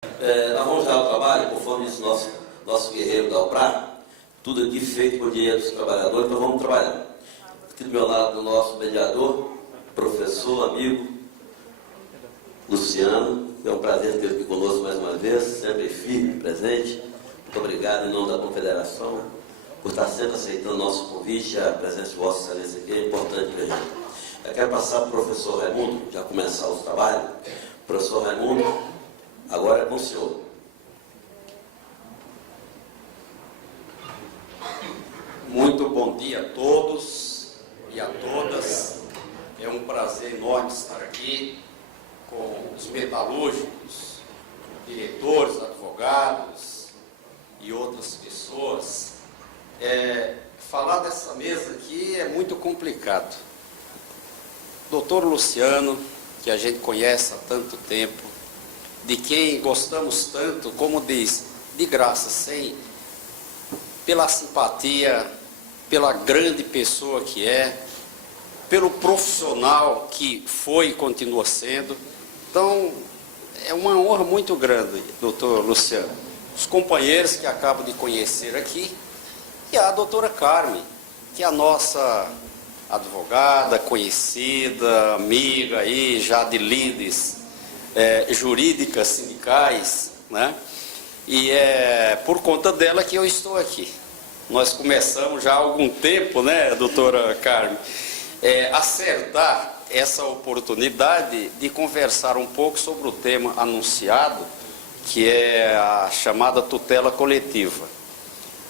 Nós vamos dar o trabalho, conforme disse nosso guerreiro da UPRA, tudo aqui feito por dinheiro dos trabalhadores, então vamos trabalhar. Aqui do meu lado, o nosso mediador, professor, amigo, Luciano. É um prazer ter aqui conosco mais uma vez, sempre firme, presente. Muito obrigado em nome da Confederação por estar sempre aceitando o nosso convite. A presença de Vossa Excelência aqui é importante para a gente. Eu quero passar para o professor Raimundo, já começar o trabalho. Professor Raimundo, agora é com o senhor. Muito bom dia a todos e a todas. É um prazer enorme estar aqui com os metalúrgicos, diretores, advogados e outras pessoas. Falar dessa mesa aqui é muito complicado. Doutor Luciano, que a gente conhece há tanto tempo, de quem gostamos tanto, como diz, de graça, pela simpatia, pela grande pessoa que é, pelo profissional que foi e continua sendo. Então, é uma honra muito grande, doutor Luciano. Os companheiros que acabo de conhecer aqui, e a doutora Carmen, que é a nossa advogada, conhecida, amiga aí, já de lides jurídicas, sindicais, né? E é por conta dela que eu estou aqui. Nós começamos já há algum tempo, né, doutora Carmen, acertar essa oportunidade de conversar um pouco sobre o tema anunciado, que é a chamada tutela coletiva.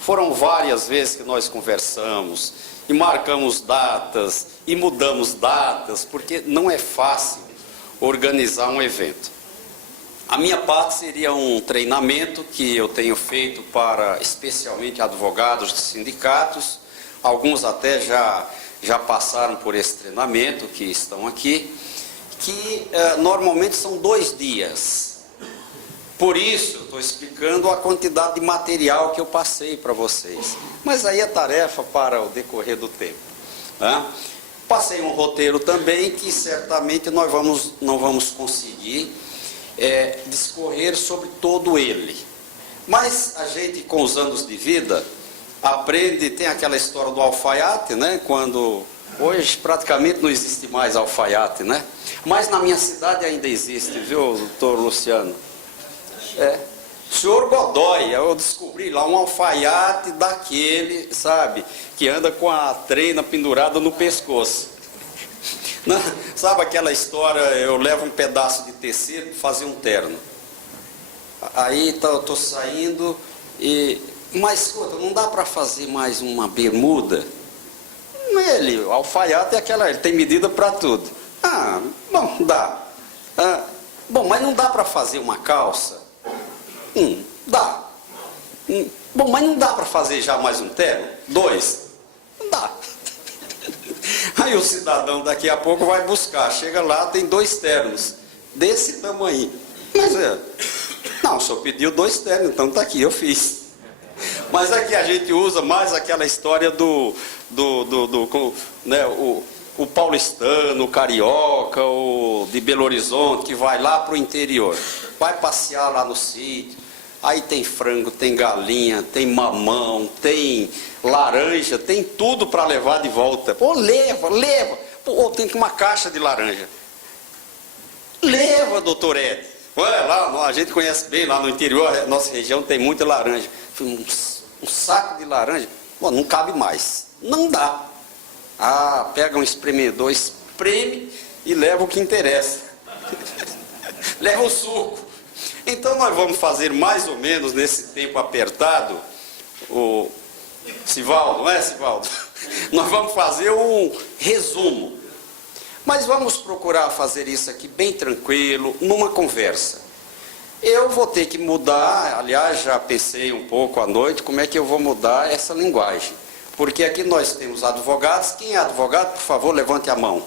Foram várias vezes que nós conversamos e marcamos datas e mudamos datas, porque não é fácil organizar um evento. A minha parte seria um treinamento que eu tenho feito para especialmente advogados de sindicatos. Alguns até já passaram por esse treinamento, que estão aqui, que normalmente são 2 dias. Por isso, estou explicando a quantidade de material que eu passei para vocês. Mas aí é tarefa para o decorrer do tempo, né? Passei um roteiro também que certamente nós não vamos conseguir discorrer sobre todo ele. Mas a gente, com os anos de vida, aprende, tem aquela história do alfaiate, né? Quando hoje praticamente não existe mais alfaiate, né? Mas na minha cidade ainda existe, viu, doutor Luciano? Senhor Godoy, eu descobri lá um alfaiate daquele, sabe, que anda com a treina pendurada no pescoço. Não, sabe aquela história, eu levo um pedaço de tecido para fazer um terno. Aí eu tô saindo, mas escuta, não dá para fazer mais uma bermuda? O alfaiate é aquela, ele tem medida para tudo. Bom, dá. Bom, mas não dá para fazer uma calça? Dá. Bom, mas não dá para fazer já mais um terno? 2? Não dá. Aí o cidadão daqui a pouco vai buscar, chega lá, tem 2 ternos, desse tamanho. Mas não, o senhor pediu 2 ternos, então tá aqui, eu fiz. Mas aqui a gente usa mais aquela história né, o paulistano, o carioca, o de Belo Horizonte, que vai lá para o interior, vai passear lá no sítio, aí tem frango, tem galinha, tem mamão, tem laranja, tem tudo para levar de volta. Pô, leva. Pô, tem uma caixa de laranja. Leva, doutor Ed. Olha lá, a gente conhece bem, lá no interior, a nossa região tem muita laranja. Um saco de laranja, pô, não cabe mais. Não dá. Pega um espremedor, espreme e leva o que interessa. Leva o suco. Então nós vamos fazer mais ou menos nesse tempo apertado, o Sivaldo, não é, Sivaldo? Nós vamos fazer um resumo. Mas vamos procurar fazer isso aqui bem tranquilo, numa conversa. Eu vou ter que mudar, aliás, já pensei um pouco à noite, como é que eu vou mudar essa linguagem. Porque aqui nós temos advogados. Quem é advogado, por favor, levante a mão.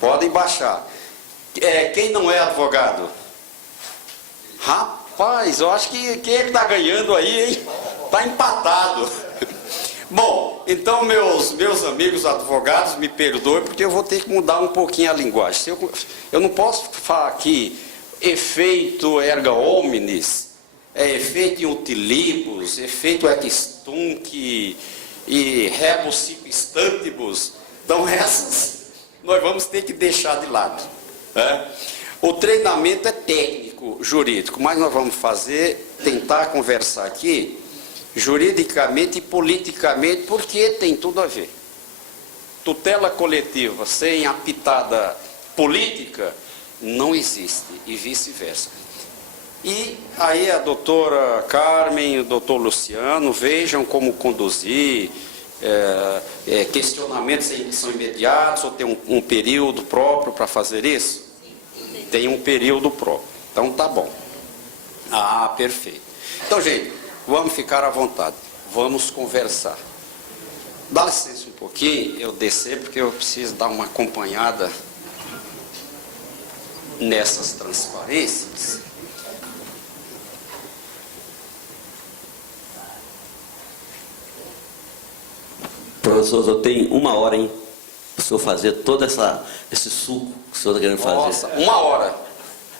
Podem baixar. Quem não é advogado? Rapaz, eu acho que quem é que está ganhando aí, hein? Está empatado. Bom, Então, meus amigos advogados, me perdoem, porque eu vou ter que mudar um pouquinho a linguagem. Eu não posso falar aqui efeito erga omnes, efeito in utilibus, efeito ex tunc e rebus sic instantibus. Então, essas nós vamos ter que deixar de lado. O treinamento é técnico, jurídico, mas nós vamos tentar conversar aqui juridicamente e politicamente, porque tem tudo a ver. Tutela coletiva sem a pitada política não existe, e vice-versa. E aí a doutora Carmen e o doutor Luciano vejam como conduzir, questionamentos são imediatos ou tem um período próprio para fazer isso? Tem um período próprio. Então tá bom. Ah, perfeito. Então, gente, vamos ficar à vontade, vamos conversar. Dá licença um pouquinho, eu descer, porque eu preciso dar uma acompanhada nessas transparências. Professor, eu tenho 1 hora, hein? Para o senhor fazer todo esse suco que o senhor está querendo fazer. Nossa, 1 hora.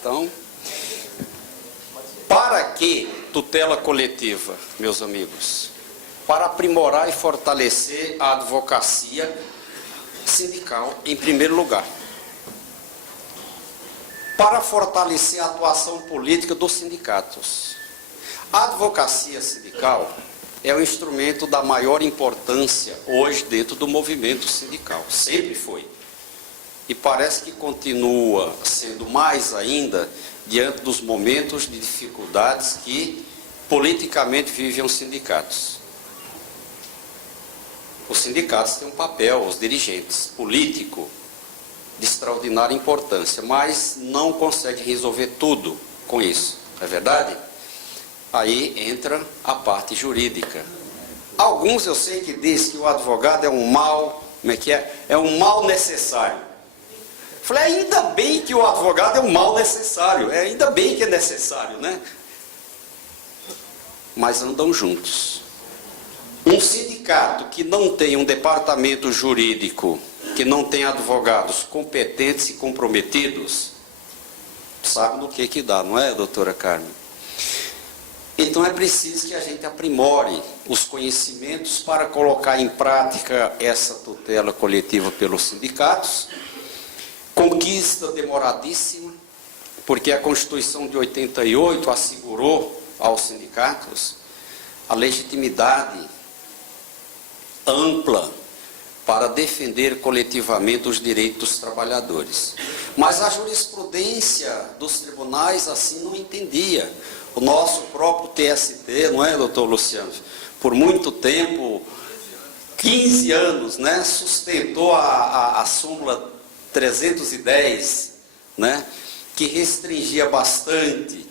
Então, para que tutela coletiva, meus amigos? Para aprimorar e fortalecer a advocacia sindical, em primeiro lugar. Para fortalecer a atuação política dos sindicatos. A advocacia sindical é o instrumento da maior importância hoje dentro do movimento sindical. Sempre foi. E parece que continua sendo mais ainda diante dos momentos de dificuldades que politicamente vivem os sindicatos. Os sindicatos têm um papel, os dirigentes, político, de extraordinária importância, mas não conseguem resolver tudo com isso, não é verdade? Aí entra a parte jurídica. Alguns eu sei que dizem que o advogado é um mal, como é que é? É um mal necessário. Falei, ainda bem que o advogado é um mal necessário, ainda bem que é necessário, né? Mas andam juntos. Um sindicato que não tem um departamento jurídico, que não tem advogados competentes e comprometidos, sabe no que dá, não é, doutora Carmen? Então é preciso que a gente aprimore os conhecimentos para colocar em prática essa tutela coletiva pelos sindicatos. Conquista demoradíssima, porque a Constituição de 88 assegurou aos sindicatos a legitimidade ampla para defender coletivamente os direitos dos trabalhadores. Mas a jurisprudência dos tribunais assim não entendia. O nosso próprio TST, não é, doutor Luciano? Por muito tempo, 15 anos, né, sustentou a súmula 310, né, que restringia bastante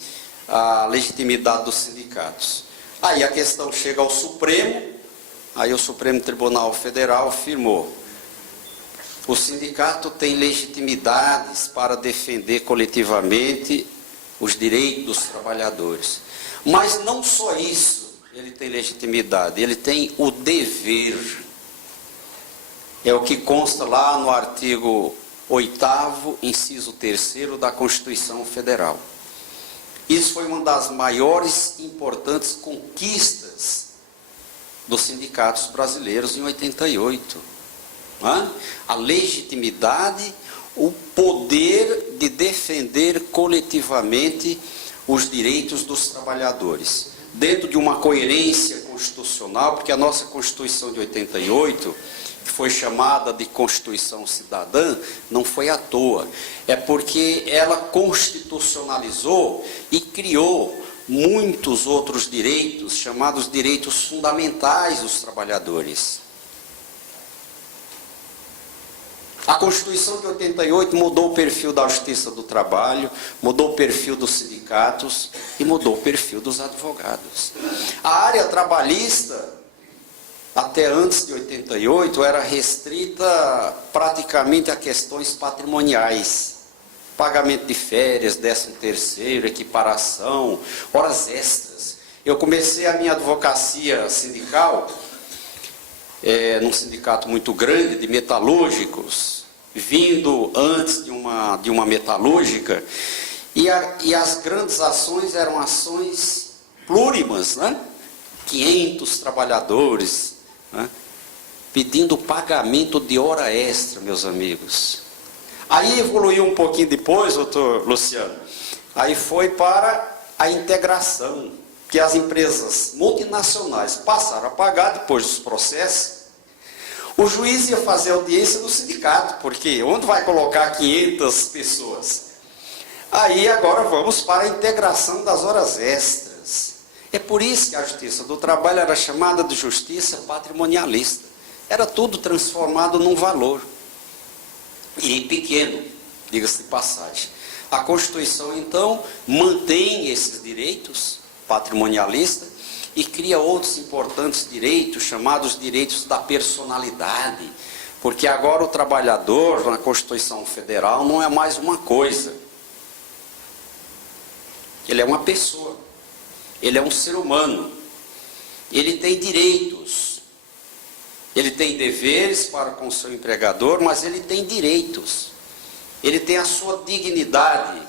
a legitimidade dos sindicatos. Aí a questão chega ao Supremo, aí o Supremo Tribunal Federal afirmou: o sindicato tem legitimidades para defender coletivamente os direitos dos trabalhadores. Mas não só isso, ele tem legitimidade, ele tem o dever. É o que consta lá no artigo 8º, inciso 3º da Constituição Federal. Isso foi uma das maiores e importantes conquistas dos sindicatos brasileiros em 88. A legitimidade, o poder de defender coletivamente os direitos dos trabalhadores, dentro de uma coerência constitucional, porque a nossa Constituição de 88, que foi chamada de Constituição Cidadã, não foi à toa. É porque ela constitucionalizou e criou muitos outros direitos, chamados direitos fundamentais dos trabalhadores. A Constituição de 88 mudou o perfil da Justiça do Trabalho, mudou o perfil dos sindicatos e mudou o perfil dos advogados. A área trabalhista, até antes de 88, era restrita praticamente a questões patrimoniais. Pagamento de férias, 13º, equiparação, horas extras. Eu comecei a minha advocacia sindical num sindicato muito grande de metalúrgicos, vindo antes de uma metalúrgica, e as grandes ações eram ações plurimas, né? 500 trabalhadores, né? Pedindo pagamento de hora extra, meus amigos. Aí evoluiu um pouquinho depois, doutor Luciano, aí foi para a integração, que as empresas multinacionais passaram a pagar depois dos processos. O juiz ia fazer audiência no sindicato, porque onde vai colocar 500 pessoas? Aí agora vamos para a integração das horas extras. É por isso que a justiça do trabalho era chamada de justiça patrimonialista. Era tudo transformado num valor. E pequeno, diga-se de passagem. A Constituição, então, mantém esses direitos patrimonialistas e cria outros importantes direitos, chamados direitos da personalidade. Porque agora o trabalhador, na Constituição Federal, não é mais uma coisa. Ele é uma pessoa, ele é um ser humano, ele tem direitos, ele tem deveres para com o seu empregador, mas ele tem direitos, ele tem a sua dignidade,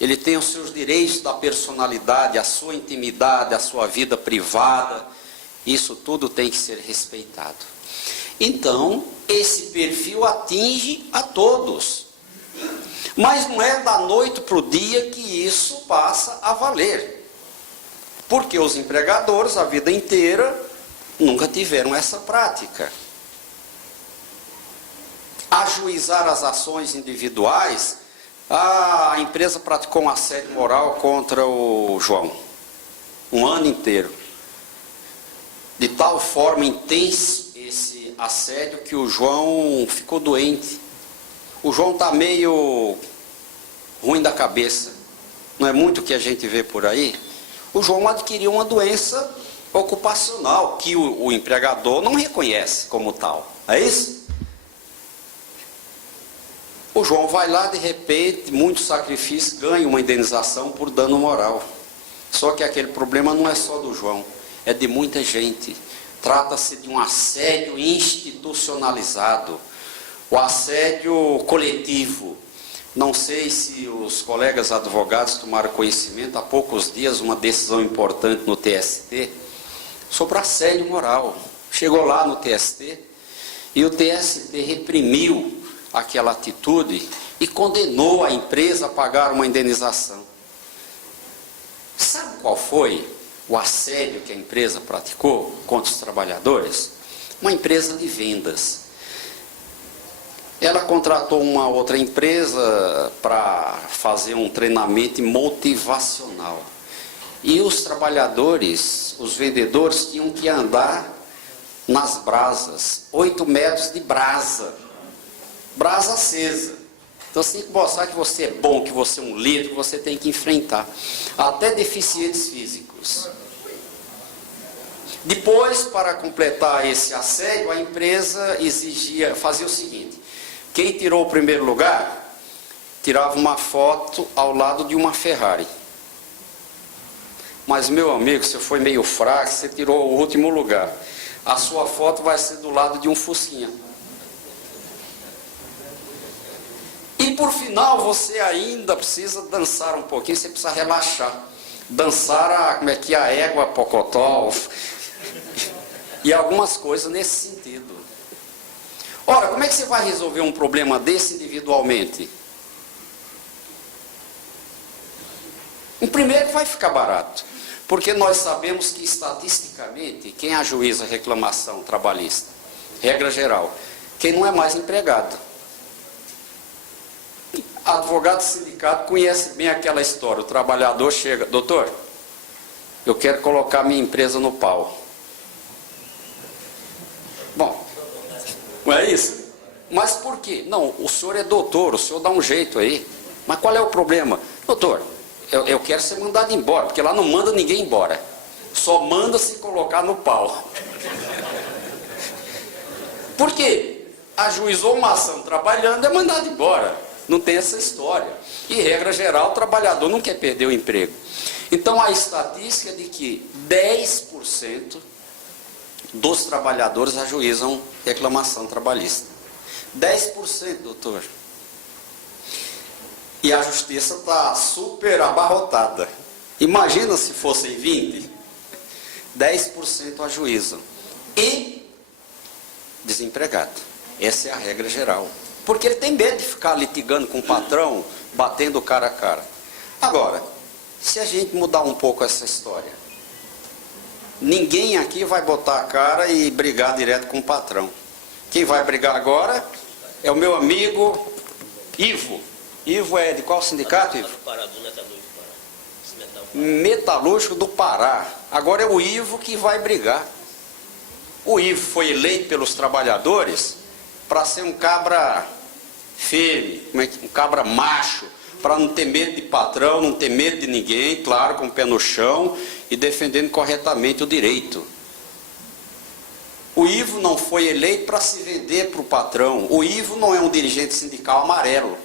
ele tem os seus direitos da personalidade, a sua intimidade, a sua vida privada, isso tudo tem que ser respeitado. Então, esse perfil atinge a todos. Mas não é da noite para o dia que isso passa a valer. Porque os empregadores, a vida inteira, nunca tiveram essa prática. Ajuizar as ações individuais, a empresa praticou um assédio moral contra o João. Um ano inteiro. De tal forma intenso esse assédio que o João ficou doente. O João está meio ruim da cabeça. Não é muito o que a gente vê por aí. O João adquiriu uma doença ocupacional que o empregador não reconhece como tal. É isso? O João vai lá, de repente, muito sacrifício, ganha uma indenização por dano moral. Só que aquele problema não é só do João, é de muita gente. Trata-se de um assédio institucionalizado. O assédio coletivo. Não sei se os colegas advogados tomaram conhecimento, há poucos dias, uma decisão importante no TST, sobre assédio moral. Chegou lá no TST, e o TST reprimiu aquela atitude e condenou a empresa a pagar uma indenização. Sabe qual foi o assédio que a empresa praticou contra os trabalhadores? Uma empresa de vendas. Ela contratou uma outra empresa para fazer um treinamento motivacional. E os trabalhadores, os vendedores, tinham que andar nas brasas, 8 metros de brasa acesa. Então você tem que mostrar que você é bom, que você é um líder, que você tem que enfrentar. Até deficientes físicos. Depois, para completar esse assédio, a empresa fazia o seguinte: quem tirou o primeiro lugar, tirava uma foto ao lado de uma Ferrari. Mas, meu amigo, você foi meio fraco, você tirou o último lugar. A sua foto vai ser do lado de um Fusquinha. E, por final, você ainda precisa dançar um pouquinho, você precisa relaxar. Dançar a égua pocotó e algumas coisas nesse sentido. Ora, como é que você vai resolver um problema desse individualmente? Em primeiro, vai ficar barato. Porque nós sabemos que, estatisticamente, quem ajuiza a reclamação trabalhista, regra geral, quem não é mais empregado. Advogado sindicato conhece bem aquela história. O trabalhador chega: doutor, eu quero colocar minha empresa no pau. Bom, não é isso? Mas por quê? Não, o senhor é doutor, o senhor dá um jeito aí. Mas qual é o problema? Doutor, eu quero ser mandado embora, porque lá não manda ninguém embora. Só manda se colocar no pau. Por quê? Ajuizou uma ação trabalhando, é mandado embora. Não tem essa história. E, regra geral, o trabalhador não quer perder o emprego. Então, a estatística é de que 10% dos trabalhadores ajuizam reclamação trabalhista. 10%, doutor. E a justiça está super abarrotada. Imagina se fossem 20%. 10% ajuizam. E desempregado. Essa é a regra geral. Porque ele tem medo de ficar litigando com o patrão, batendo cara a cara. Agora, se a gente mudar um pouco essa história, ninguém aqui vai botar a cara e brigar direto com o patrão. Quem vai brigar agora é o meu amigo Ivo. Ivo é de qual sindicato, Ivo? Metalúrgico do Pará. Agora é o Ivo que vai brigar. O Ivo foi eleito pelos trabalhadores para ser um cabra firme, um cabra macho, para não ter medo de patrão, não ter medo de ninguém, claro, com o pé no chão e defendendo corretamente o direito. O Ivo não foi eleito para se vender para o patrão. O Ivo não é um dirigente sindical amarelo.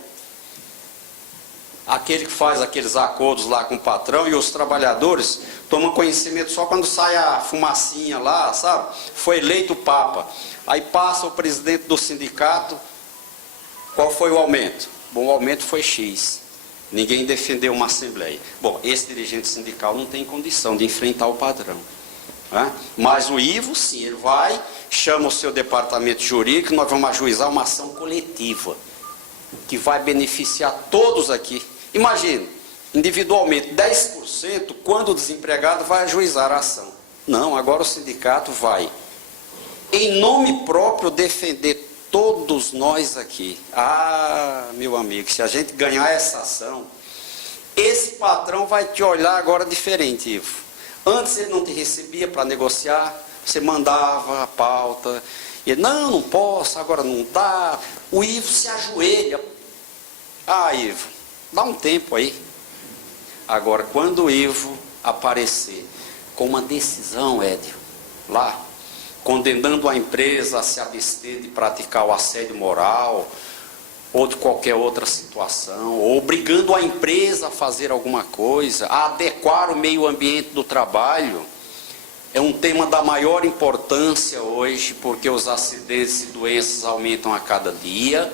Aquele que faz aqueles acordos lá com o patrão e os trabalhadores tomam conhecimento só quando sai a fumacinha lá, sabe? Foi eleito o Papa. Aí passa o presidente do sindicato. Qual foi o aumento? Bom, o aumento foi X. Ninguém defendeu uma assembleia. Bom, esse dirigente sindical não tem condição de enfrentar o padrão. Né? Mas o Ivo, sim, ele vai, chama o seu departamento jurídico, nós vamos ajuizar uma ação coletiva, que vai beneficiar todos aqui. Imagina, individualmente, 10%, quando o desempregado vai ajuizar a ação. Não, agora o sindicato vai, em nome próprio, defender todos nós aqui. Ah, meu amigo, se a gente ganhar essa ação, esse patrão vai te olhar agora diferente, Ivo. Antes ele não te recebia para negociar, você mandava a pauta, e ele, não posso, agora não dá. O Ivo se ajoelha. Ah, Ivo, dá um tempo aí. Agora, quando o Ivo aparecer com uma decisão, Édio, lá, condenando a empresa a se abster de praticar o assédio moral, ou de qualquer outra situação, ou obrigando a empresa a fazer alguma coisa, a adequar o meio ambiente do trabalho, é um tema da maior importância hoje, porque os acidentes e doenças aumentam a cada dia.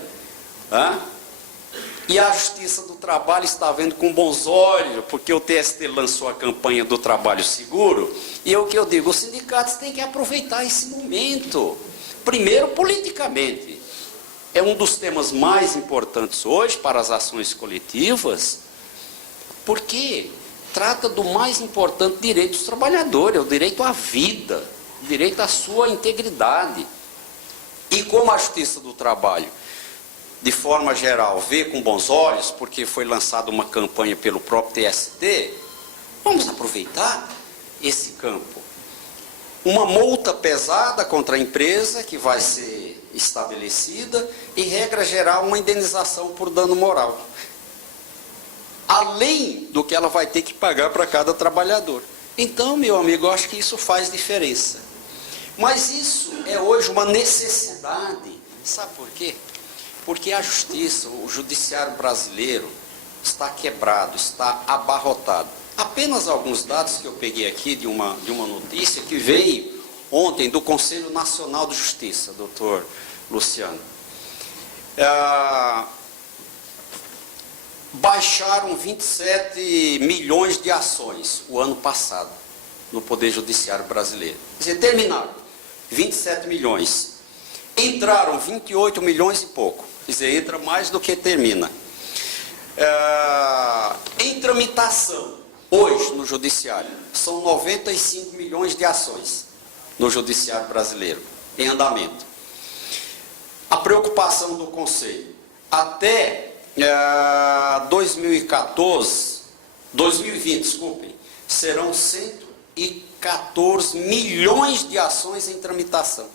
E a Justiça do Trabalho está vendo com bons olhos, porque o TST lançou a campanha do trabalho seguro, e é o que eu digo, os sindicatos têm que aproveitar esse momento. Primeiro, politicamente. É um dos temas mais importantes hoje para as ações coletivas, porque trata do mais importante direito dos trabalhadores, é o direito à vida, o direito à sua integridade. E como a Justiça do Trabalho, de forma geral, vê com bons olhos, porque foi lançada uma campanha pelo próprio TST, vamos aproveitar esse campo. Uma multa pesada contra a empresa, que vai ser estabelecida, e, regra geral, uma indenização por dano moral. Além do que ela vai ter que pagar para cada trabalhador. Então, meu amigo, eu acho que isso faz diferença. Mas isso é hoje uma necessidade. Sabe por quê? Porque a justiça, o judiciário brasileiro está quebrado, está abarrotado. Apenas alguns dados que eu peguei aqui de uma notícia que veio ontem do Conselho Nacional de Justiça, doutor Luciano. Baixaram 27 milhões de ações o ano passado no Poder Judiciário brasileiro. Quer dizer, terminaram 27 milhões. Entraram 28 milhões e pouco. Quer dizer, entra mais do que termina. Em tramitação, hoje no Judiciário, são 95 milhões de ações no Judiciário brasileiro, em andamento. A preocupação do Conselho, até 2020, desculpem, serão 114 milhões de ações em tramitação.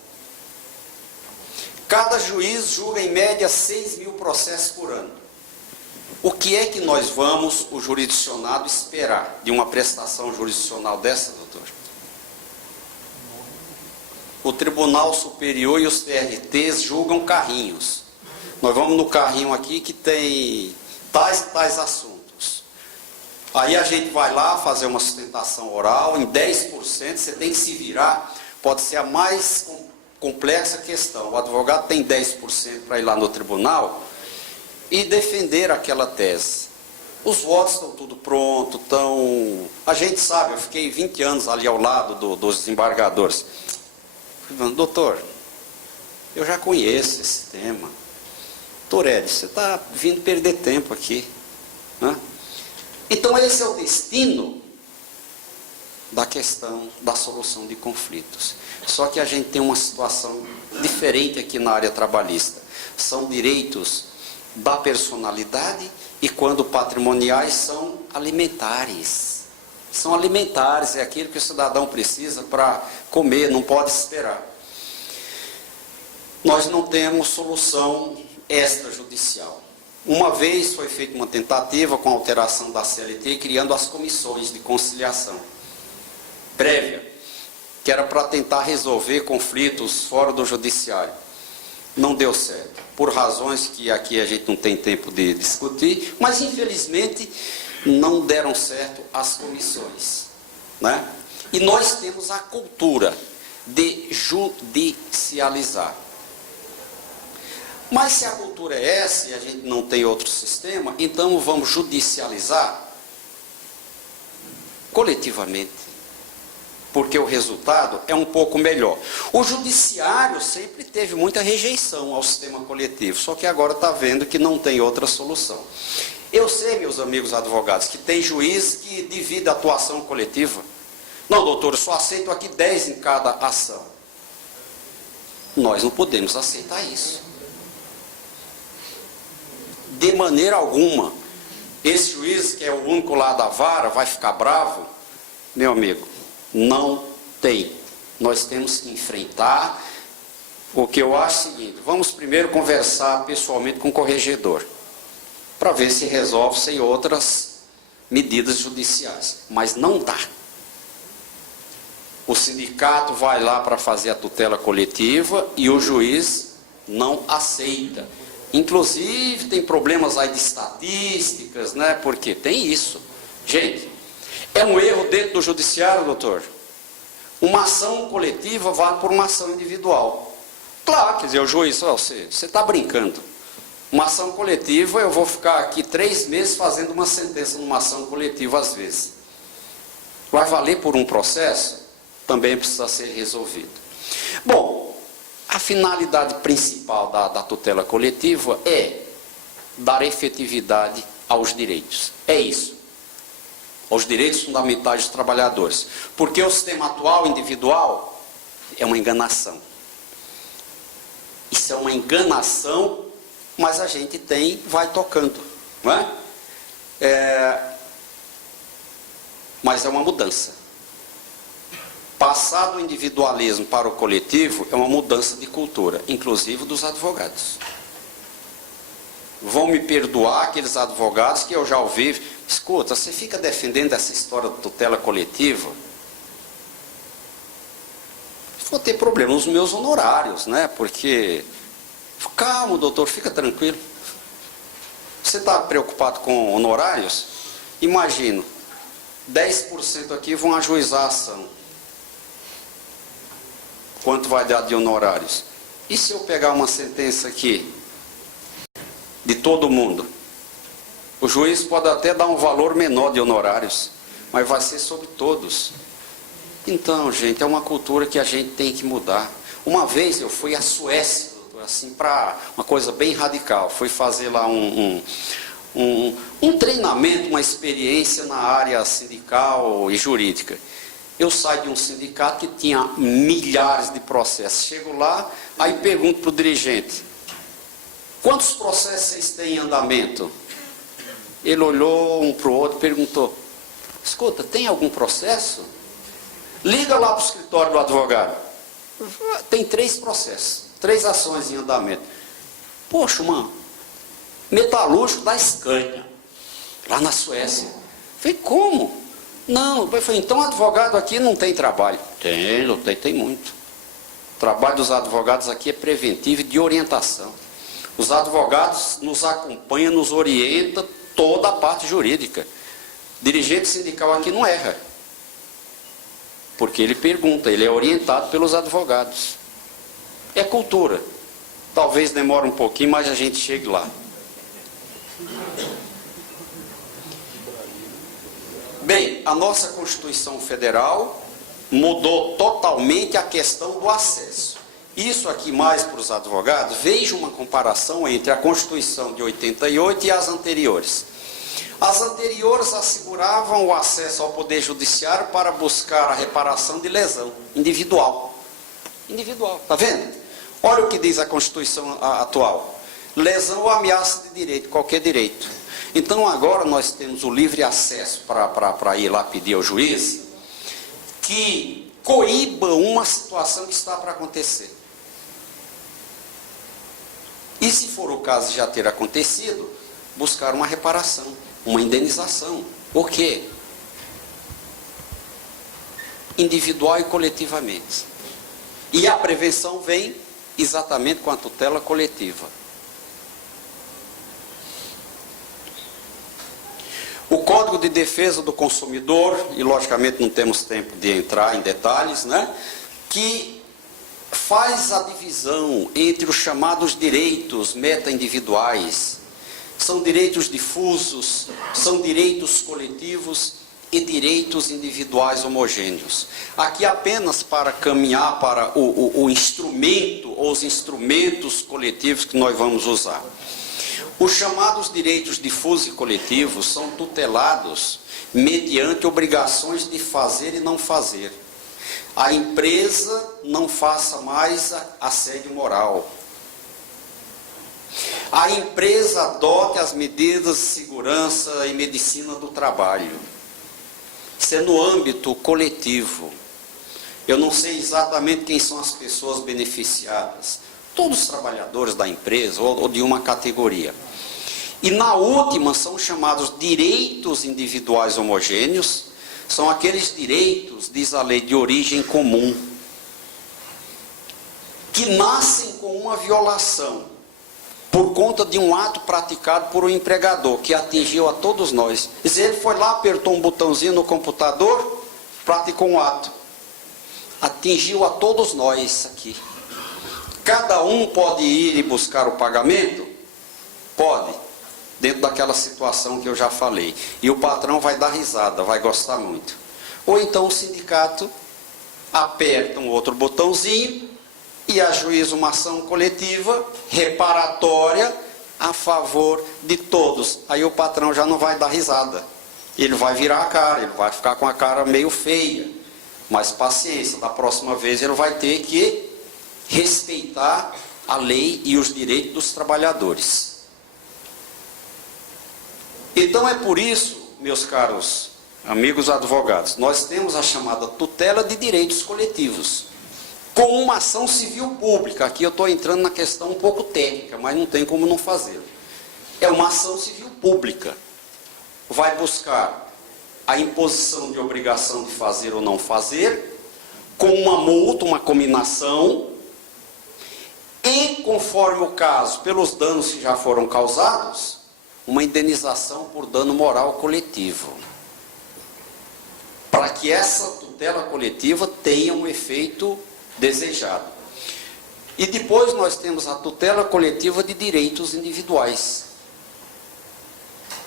Cada juiz julga em média 6 mil processos por ano. O que é que nós vamos, o jurisdicionado, esperar de uma prestação jurisdicional dessa, doutor? O Tribunal Superior e os TRTs julgam carrinhos. Nós vamos no carrinho aqui que tem tais assuntos. Aí a gente vai lá fazer uma sustentação oral, em 10% você tem que se virar pode ser a mais complexa questão. O advogado tem 10% para ir lá no tribunal e defender aquela tese. Os votos estão tudo pronto, a gente sabe, eu fiquei 20 anos ali ao lado dos desembargadores. Doutor, eu já conheço esse tema. Doutor Ed, você está vindo perder tempo aqui. Né? Então esse é o destino da questão da solução de conflitos. Só que a gente tem uma situação diferente aqui na área trabalhista. São direitos da personalidade e, quando patrimoniais, são alimentares. São alimentares, é aquilo que o cidadão precisa para comer, não pode esperar. Nós não temos solução extrajudicial. Uma vez foi feita uma tentativa com a alteração da CLT, criando as comissões de conciliação prévia, que era para tentar resolver conflitos fora do judiciário. Não deu certo, por razões que aqui a gente não tem tempo de discutir, mas infelizmente não deram certo as comissões, né? E nós temos a cultura de judicializar. Mas se a cultura é essa e a gente não tem outro sistema, então vamos judicializar coletivamente, porque o resultado é um pouco melhor. O judiciário sempre teve muita rejeição ao sistema coletivo, só que agora está vendo que não tem outra solução. Eu sei, meus amigos advogados, que tem juiz que divide a atuação coletiva. Não, doutor, eu só aceito aqui 10 em cada ação. Nós não podemos aceitar isso. De maneira alguma. Esse juiz, que é o único lá da vara, vai ficar bravo? Meu amigo, não tem. Nós temos que enfrentar. O que eu acho é o seguinte: vamos primeiro conversar pessoalmente com o corregedor, para ver se resolve sem outras medidas judiciais. Mas não dá. O sindicato vai lá para fazer a tutela coletiva e o juiz não aceita. Inclusive tem problemas aí de estatísticas, né? Porque tem isso. Gente, é um erro dentro do judiciário, doutor. Uma ação coletiva vale por uma ação individual. Claro, quer dizer, o juiz, você está brincando. Uma ação coletiva, eu vou ficar aqui 3 meses fazendo uma sentença numa ação coletiva às vezes. Vai valer por um processo? Também precisa ser resolvido. Bom, a finalidade principal da tutela coletiva é dar efetividade aos direitos. É isso. Aos direitos fundamentais dos trabalhadores. Porque o sistema atual, individual, é uma enganação. Isso é uma enganação, mas a gente vai tocando. Não é? Mas é uma mudança. Passar do individualismo para o coletivo é uma mudança de cultura, inclusive dos advogados. Vão me perdoar aqueles advogados que eu já ouvi: escuta, você fica defendendo essa história de tutela coletiva? Vou ter problema nos meus honorários, né? Porque, calma, doutor, fica tranquilo. Você está preocupado com honorários? Imagino, 10% aqui vão ajuizar a ação. Quanto vai dar de honorários? E se eu pegar uma sentença aqui de todo mundo? O juiz pode até dar um valor menor de honorários, mas vai ser sobre todos. Então, gente, é uma cultura que a gente tem que mudar. Uma vez eu fui à Suécia, assim, para uma coisa bem radical. Fui fazer lá um treinamento, uma experiência na área sindical e jurídica. Eu saio de um sindicato que tinha milhares de processos. Chego lá, aí pergunto para o dirigente: quantos processos vocês têm em andamento? Ele olhou um para o outro e perguntou: escuta, tem algum processo? Liga lá para o escritório do advogado. Tem 3 processos, 3 ações em andamento. Poxa, mano, metalúrgico da Scania, lá na Suécia. Falei, como? Não, eu falei, então advogado aqui não tem trabalho. Tem muito. O trabalho dos advogados aqui é preventivo e de orientação. Os advogados nos acompanham, nos orientam toda a parte jurídica. Dirigente sindical aqui não erra. Porque ele pergunta, ele é orientado pelos advogados. É cultura. Talvez demore um pouquinho, mas a gente chegue lá. Bem, a nossa Constituição Federal mudou totalmente a questão do acesso. Isso aqui mais para os advogados, veja uma comparação entre a Constituição de 88 e as anteriores. As anteriores asseguravam o acesso ao Poder Judiciário para buscar a reparação de lesão individual. Individual, está vendo? Olha o que diz a Constituição atual. Lesão ou ameaça de direito, qualquer direito. Então agora nós temos o livre acesso para ir lá pedir ao juiz que coíba uma situação que está para acontecer. E se for o caso de já ter acontecido, buscar uma reparação, uma indenização. Por quê? Individual e coletivamente. E a prevenção vem exatamente com a tutela coletiva. O Código de Defesa do Consumidor, e logicamente não temos tempo de entrar em detalhes, né, que faz a divisão entre os chamados direitos meta-individuais, são direitos difusos, são direitos coletivos e direitos individuais homogêneos. Aqui apenas para caminhar para o instrumento, ou os instrumentos coletivos que nós vamos usar. Os chamados direitos difusos e coletivos são tutelados mediante obrigações de fazer e não fazer. A empresa não faça mais assédio moral. A empresa adote as medidas de segurança e medicina do trabalho. Isso é no âmbito coletivo. Eu não sei exatamente quem são as pessoas beneficiadas. Todos os trabalhadores da empresa ou de uma categoria. E na última são chamados direitos individuais homogêneos, são aqueles direitos, diz a lei, de origem comum, que nascem com uma violação, por conta de um ato praticado por um empregador, que atingiu a todos nós. Quer dizer, ele foi lá, apertou um botãozinho no computador, praticou um ato. Atingiu a todos nós aqui. Cada um pode ir e buscar o pagamento? Pode, dentro daquela situação que eu já falei. E o patrão vai dar risada, vai gostar muito. Ou então o sindicato aperta um outro botãozinho e ajuiza uma ação coletiva reparatória a favor de todos. Aí o patrão já não vai dar risada. Ele vai virar a cara, ele vai ficar com a cara meio feia. Mas paciência, da próxima vez ele vai ter que respeitar a lei e os direitos dos trabalhadores. Então é por isso, meus caros amigos advogados, nós temos a chamada tutela de direitos coletivos, com uma ação civil pública. Aqui eu estou entrando na questão um pouco técnica, mas não tem como não fazer. É uma ação civil pública. Vai buscar a imposição de obrigação de fazer ou não fazer, com uma multa, uma cominação, e, conforme o caso, pelos danos que já foram causados, uma indenização por dano moral coletivo. Para que essa tutela coletiva tenha um efeito desejado. E depois nós temos a tutela coletiva de direitos individuais.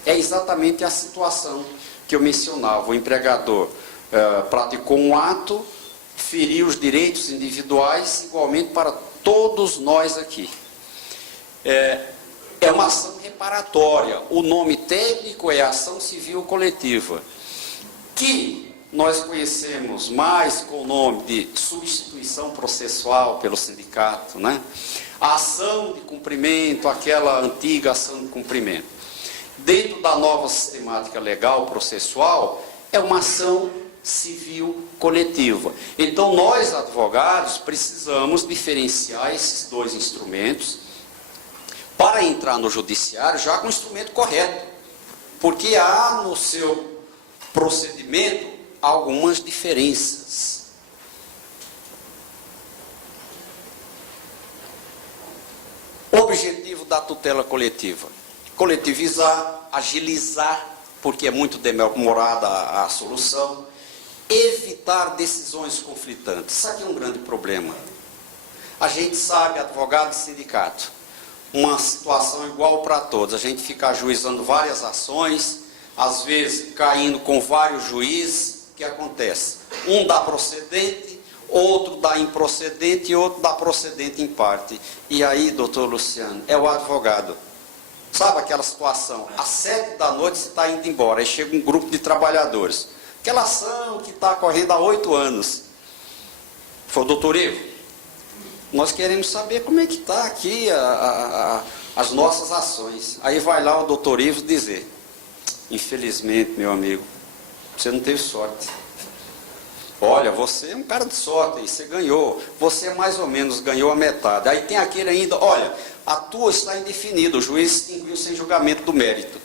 É exatamente a situação que eu mencionava. O empregador praticou um ato, feriu os direitos individuais igualmente para todos nós aqui. É uma ação reparatória. O nome técnico é ação civil coletiva, que nós conhecemos mais com o nome de substituição processual pelo sindicato, né? A ação de cumprimento, aquela antiga ação de cumprimento. Dentro da nova sistemática legal processual, é uma ação civil coletiva. Então nós, advogados, precisamos diferenciar esses dois instrumentos para entrar no judiciário já com o instrumento correto, porque há no seu procedimento algumas diferenças. O objetivo da tutela coletiva: coletivizar, agilizar, porque é muito demorada a solução, evitar decisões conflitantes. Isso aqui é um grande problema. A gente sabe, advogado de sindicato, uma situação igual para todos. A gente fica ajuizando várias ações, às vezes caindo com vários juízes. O que acontece? Um dá procedente, outro dá improcedente e outro dá procedente em parte. E aí, doutor Luciano, é o advogado. Sabe aquela situação? Às 7 da noite você está indo embora, aí chega um grupo de trabalhadores. Aquela ação que está correndo há 8 anos. Foi o doutor Ivo. Nós queremos saber como é que está aqui as nossas ações. Aí vai lá o doutor Ivo dizer: infelizmente, meu amigo, você não teve sorte. Olha, você é um cara de sorte, aí você ganhou. Você mais ou menos ganhou a metade. Aí tem aquele ainda: olha, a tua está indefinida, o juiz extinguiu sem julgamento do mérito.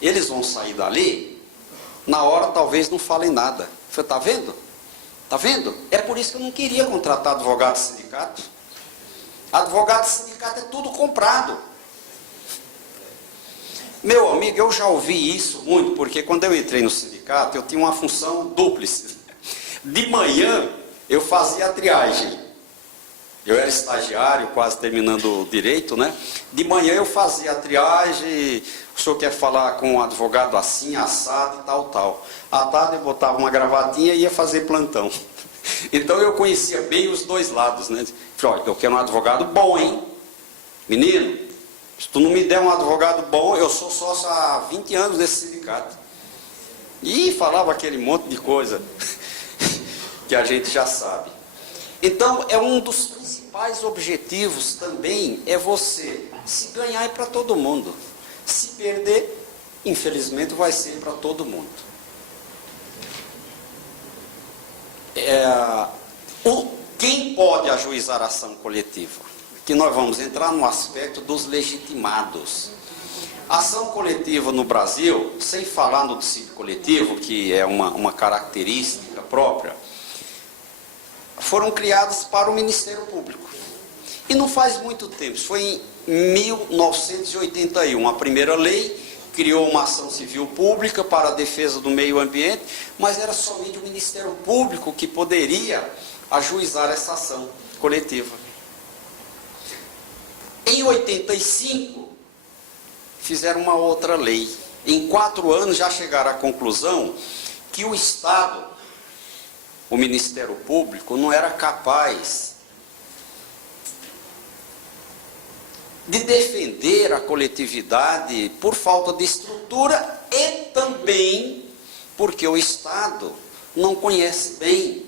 Eles vão sair dali, na hora talvez não falem nada. Você está vendo? Está vendo? É por isso que eu não queria contratar advogado de sindicato. Advogado de sindicato é tudo comprado. Meu amigo, eu já ouvi isso muito, porque quando eu entrei no sindicato, eu tinha uma função dúplice. De manhã, eu fazia a triagem. Eu era estagiário, quase terminando o direito, né? De manhã eu fazia a triagem, o senhor quer falar com um advogado assim, assado e tal, tal. À tarde eu botava uma gravatinha e ia fazer plantão. Então eu conhecia bem os dois lados, né? Falei: olha, eu quero um advogado bom, hein? Menino, se tu não me der um advogado bom, eu sou sócio há 20 anos desse sindicato. E falava aquele monte de coisa que a gente já sabe. Então, é um dos principais objetivos também, é você se ganhar é para todo mundo. Se perder, infelizmente, vai ser para todo mundo. Quem pode ajuizar a ação coletiva? Que nós vamos entrar no aspecto dos legitimados. A ação coletiva no Brasil, sem falar no dissídio coletivo, que é uma característica própria, foram criadas para o Ministério Público. E não faz muito tempo, isso foi em 1981, a primeira lei criou uma ação civil pública para a defesa do meio ambiente, mas era somente o Ministério Público que poderia ajuizar essa ação coletiva. Em 85, fizeram uma outra lei. Em 4 anos já chegaram à conclusão que o Estado, o Ministério Público, não era capaz de defender a coletividade por falta de estrutura e também porque o Estado não conhece bem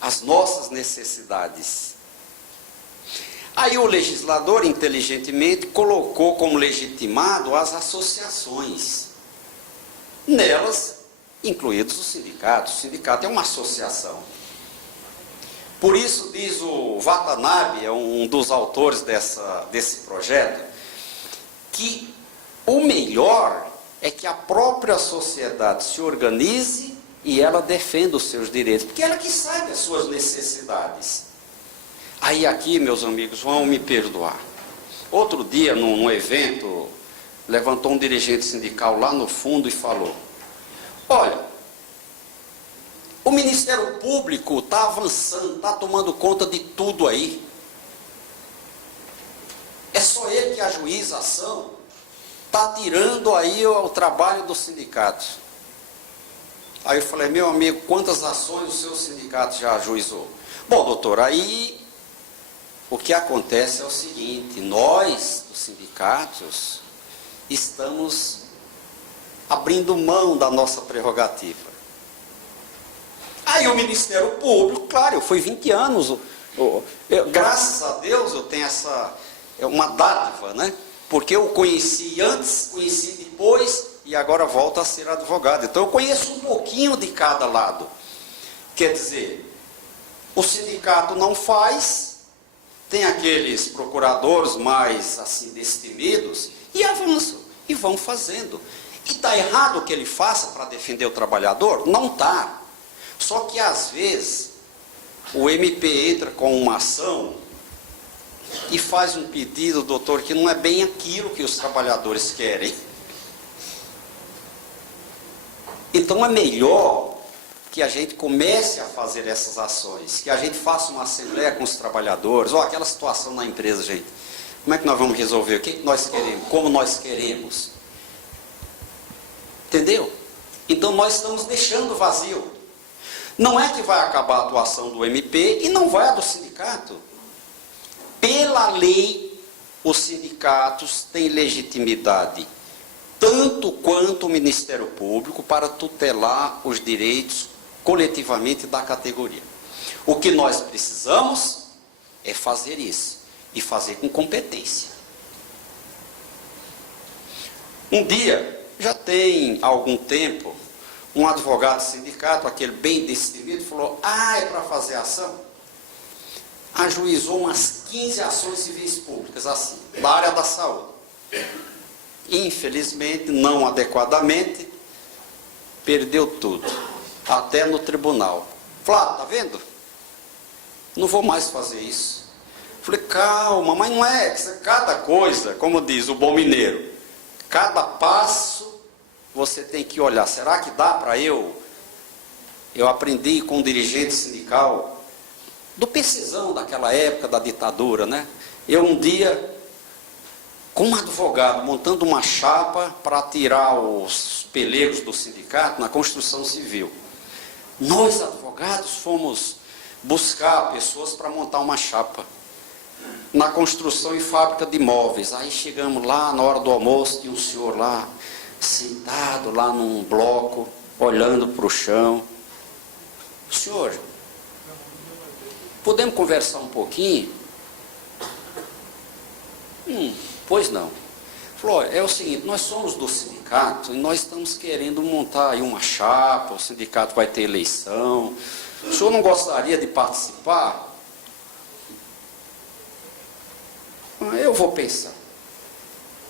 as nossas necessidades. Aí o legislador, inteligentemente, colocou como legitimado as associações. Nelas, incluídos os sindicatos. O sindicato é uma associação. Por isso, diz o Watanabe, é um dos autores desse projeto, que o melhor é que a própria sociedade se organize e ela defenda os seus direitos, porque ela que sabe as suas necessidades. Aí aqui, meus amigos, vão me perdoar. Outro dia, num evento, levantou um dirigente sindical lá no fundo e falou: olha, o Ministério Público está avançando, está tomando conta de tudo aí. É só ele que ajuiza a ação, está tirando aí o trabalho do sindicato. Aí eu falei: meu amigo, quantas ações o seu sindicato já ajuizou? Bom, doutor, aí o que acontece é o seguinte: nós, os sindicatos, estamos abrindo mão da nossa prerrogativa. Aí o Ministério Público, claro, eu fui 20 anos, graças a Deus eu tenho uma dádiva, né? Porque eu conheci antes, conheci depois e agora volto a ser advogado. Então eu conheço um pouquinho de cada lado. Quer dizer, o sindicato não faz, tem aqueles procuradores mais assim destemidos e avançam e vão fazendo. E está errado o que ele faça para defender o trabalhador? Não está. Só que às vezes o MP entra com uma ação e faz um pedido, doutor, que não é bem aquilo que os trabalhadores querem. Então é melhor que a gente comece a fazer essas ações, que a gente faça uma assembleia com os trabalhadores, ou aquela situação na empresa, gente. Como é que nós vamos resolver? O que nós queremos? Como nós queremos? Entendeu? Então nós estamos deixando vazio. Não é que vai acabar a atuação do MP e não vai a do sindicato. Pela lei, os sindicatos têm legitimidade, tanto quanto o Ministério Público, para tutelar os direitos coletivamente da categoria. O que nós precisamos é fazer isso, e fazer com competência. Um dia, já tem algum tempo, um advogado do sindicato, aquele bem destemido, falou: é para fazer ação? Ajuizou umas 15 ações civis públicas, assim, da área da saúde. Infelizmente, não adequadamente, perdeu tudo, até no tribunal. Falei: tá vendo? Não vou mais fazer isso. Falei: calma, mas não é, cada coisa, como diz o bom mineiro, cada passo você tem que olhar, será que dá para eu? Eu aprendi com um dirigente sindical, do PCzão daquela época da ditadura, né? Eu um dia, com um advogado, montando uma chapa para tirar os pelegos do sindicato na construção civil. Nós, advogados, fomos buscar pessoas para montar uma chapa na construção e fábrica de imóveis. Aí chegamos lá, na hora do almoço, tinha um senhor lá, sentado lá num bloco, olhando para o chão. Senhor, podemos conversar um pouquinho? Pois não. Falou: é o seguinte, nós somos do sindicato e nós estamos querendo montar aí uma chapa, o sindicato vai ter eleição. O senhor não gostaria de participar? Eu vou pensar.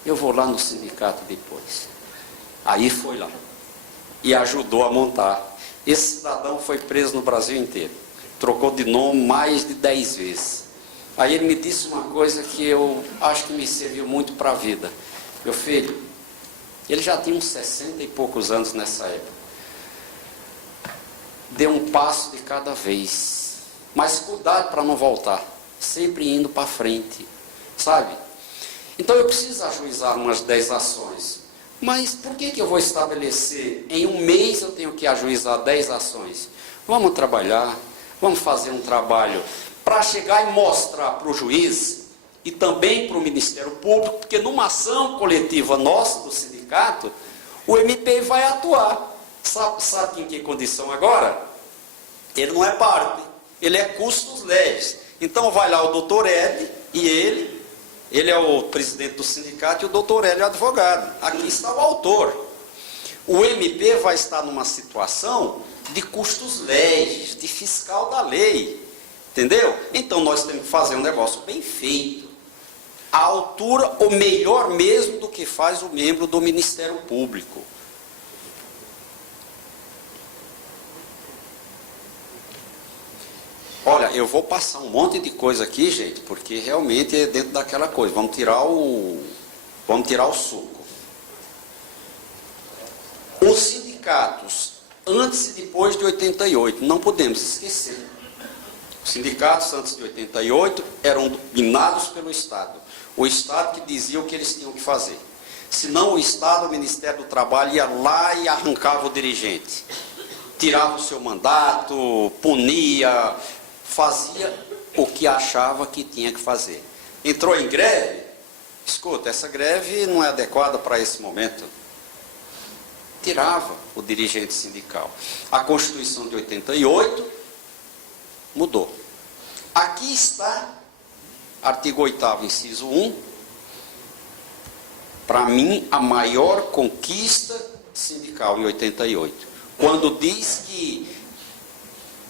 Eu vou lá no sindicato depois. Aí foi lá e ajudou a montar. Esse cidadão foi preso no Brasil inteiro. Trocou de nome mais de 10 vezes. Aí ele me disse uma coisa que eu acho que me serviu muito para a vida. Meu filho, ele já tinha uns 60 e poucos anos nessa época. Dê um passo de cada vez. Mas cuidado para não voltar. Sempre indo para frente. Sabe? Então eu preciso ajuizar umas 10 ações. Mas por que eu vou estabelecer? Em um mês eu tenho que ajuizar 10 ações. Vamos trabalhar. Vamos fazer um trabalho para chegar e mostrar para o juiz e também para o Ministério Público, porque numa ação coletiva nossa, do sindicato, o MP vai atuar. Sabe em que condição agora? Ele não é parte, ele é custos leves. Então vai lá o doutor Hélio e ele é o presidente do sindicato e o doutor Hélio é advogado. Aqui está o autor. O MP vai estar numa situação de custos leves, de fiscal da lei. Entendeu? Então nós temos que fazer um negócio bem feito. À altura, ou melhor mesmo, do que faz o membro do Ministério Público. Olha, eu vou passar um monte de coisa aqui, gente, porque realmente é dentro daquela coisa. Vamos tirar o suco. Os sindicatos, antes e depois de 88, não podemos esquecer. Os sindicatos antes de 88 eram dominados pelo Estado. O Estado que dizia o que eles tinham que fazer. Senão o Estado, o Ministério do Trabalho, ia lá e arrancava o dirigente. Tirava o seu mandato, punia, fazia o que achava que tinha que fazer. Entrou em greve? Escuta, essa greve não é adequada para esse momento. Tirava o dirigente sindical. A Constituição de 88 mudou. Aqui está, artigo 8º, inciso 1, para mim, a maior conquista sindical em 88. Quando diz que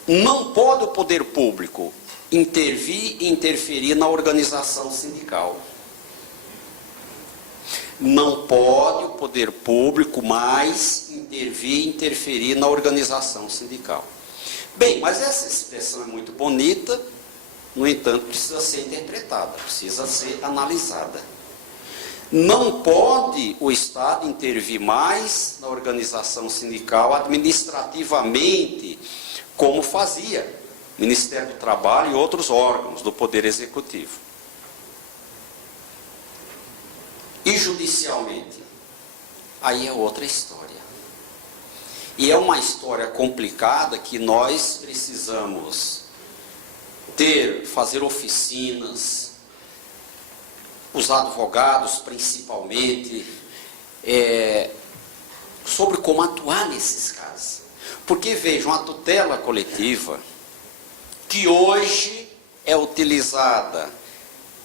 não pode o poder público intervir e interferir na organização sindical. Não pode o poder público mais intervir e interferir na organização sindical. Bem, mas essa expressão é muito bonita, no entanto, precisa ser interpretada, precisa ser analisada. Não pode o Estado intervir mais na organização sindical administrativamente, como fazia o Ministério do Trabalho e outros órgãos do Poder Executivo. E judicialmente, aí é outra história. E é uma história complicada que nós precisamos fazer oficinas, os advogados principalmente, sobre como atuar nesses casos. Porque vejam, a tutela coletiva, que hoje é utilizada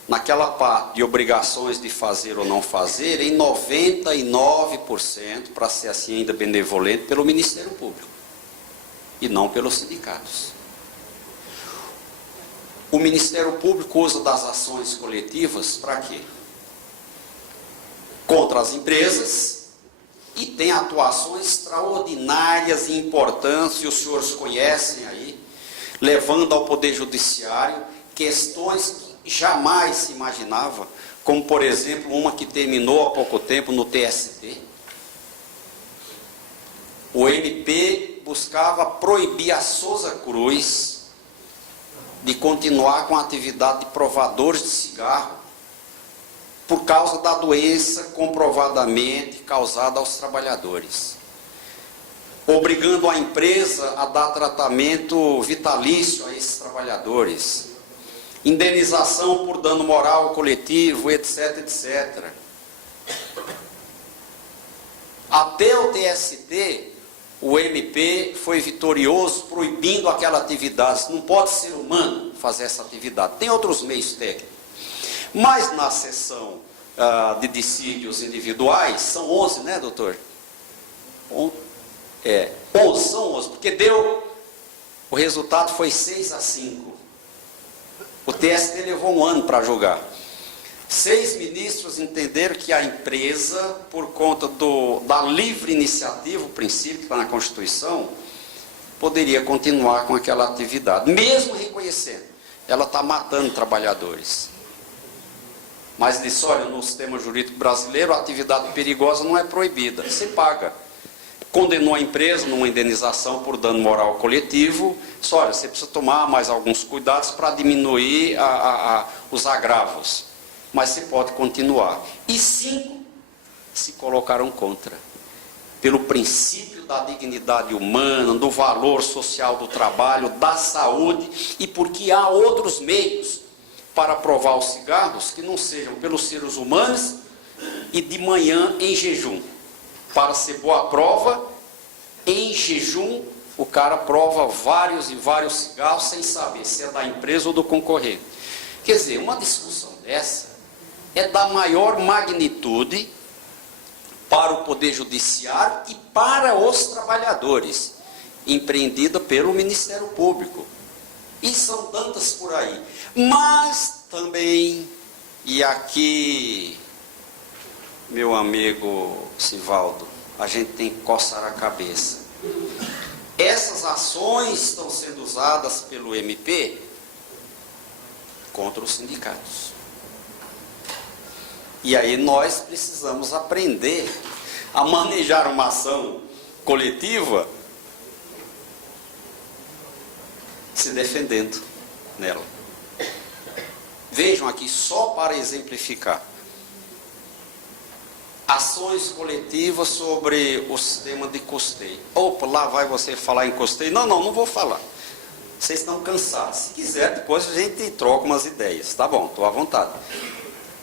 naquela parte de obrigações de fazer ou não fazer, em 99%, para ser assim ainda benevolente, pelo Ministério Público, e não pelos sindicatos. O Ministério Público usa das ações coletivas para quê? Contra as empresas, e tem atuações extraordinárias e importantes, e os senhores conhecem aí, levando ao Poder Judiciário questões que jamais se imaginava, como por exemplo uma que terminou há pouco tempo no TST. O MP buscava proibir a Souza Cruz de continuar com a atividade de provadores de cigarro por causa da doença comprovadamente causada aos trabalhadores, obrigando a empresa a dar tratamento vitalício a esses trabalhadores, indenização por dano moral coletivo, etc, etc. Até o TST, o MP foi vitorioso proibindo aquela atividade. Não pode ser humano fazer essa atividade. Tem outros meios técnicos. Mas na sessão de dissídios individuais, são 11, né, doutor? 11, são 11, porque o resultado foi 6-5. O TST levou um ano para julgar. 6 ministros entenderam que a empresa, por conta da livre iniciativa, o princípio que está na Constituição, poderia continuar com aquela atividade, mesmo reconhecendo, ela está matando trabalhadores. Mas disse, olha, no sistema jurídico brasileiro, a atividade perigosa não é proibida, você paga. Condenou a empresa numa indenização por dano moral coletivo. Disse, olha, você precisa tomar mais alguns cuidados para diminuir os agravos. Mas você pode continuar. E 5 se colocaram contra. Pelo princípio da dignidade humana, do valor social do trabalho, da saúde, e porque há outros meios para provar os cigarros que não sejam pelos seres humanos e de manhã em jejum. Para ser boa prova, em jejum, o cara prova vários e vários cigarros sem saber se é da empresa ou do concorrente. Quer dizer, uma discussão dessa é da maior magnitude para o Poder Judiciário e para os trabalhadores, empreendida pelo Ministério Público. E são tantas por aí. Mas também, e aqui, meu amigo Sivaldo, a gente tem que coçar a cabeça. Essas ações estão sendo usadas pelo MP contra os sindicatos. E aí nós precisamos aprender a manejar uma ação coletiva se defendendo nela. Vejam aqui, só para exemplificar. Ações coletivas sobre o sistema de custeio. Opa, lá vai você falar em custeio. Não vou falar. Vocês estão cansados. Se quiser, depois a gente troca umas ideias. Tá bom, estou à vontade.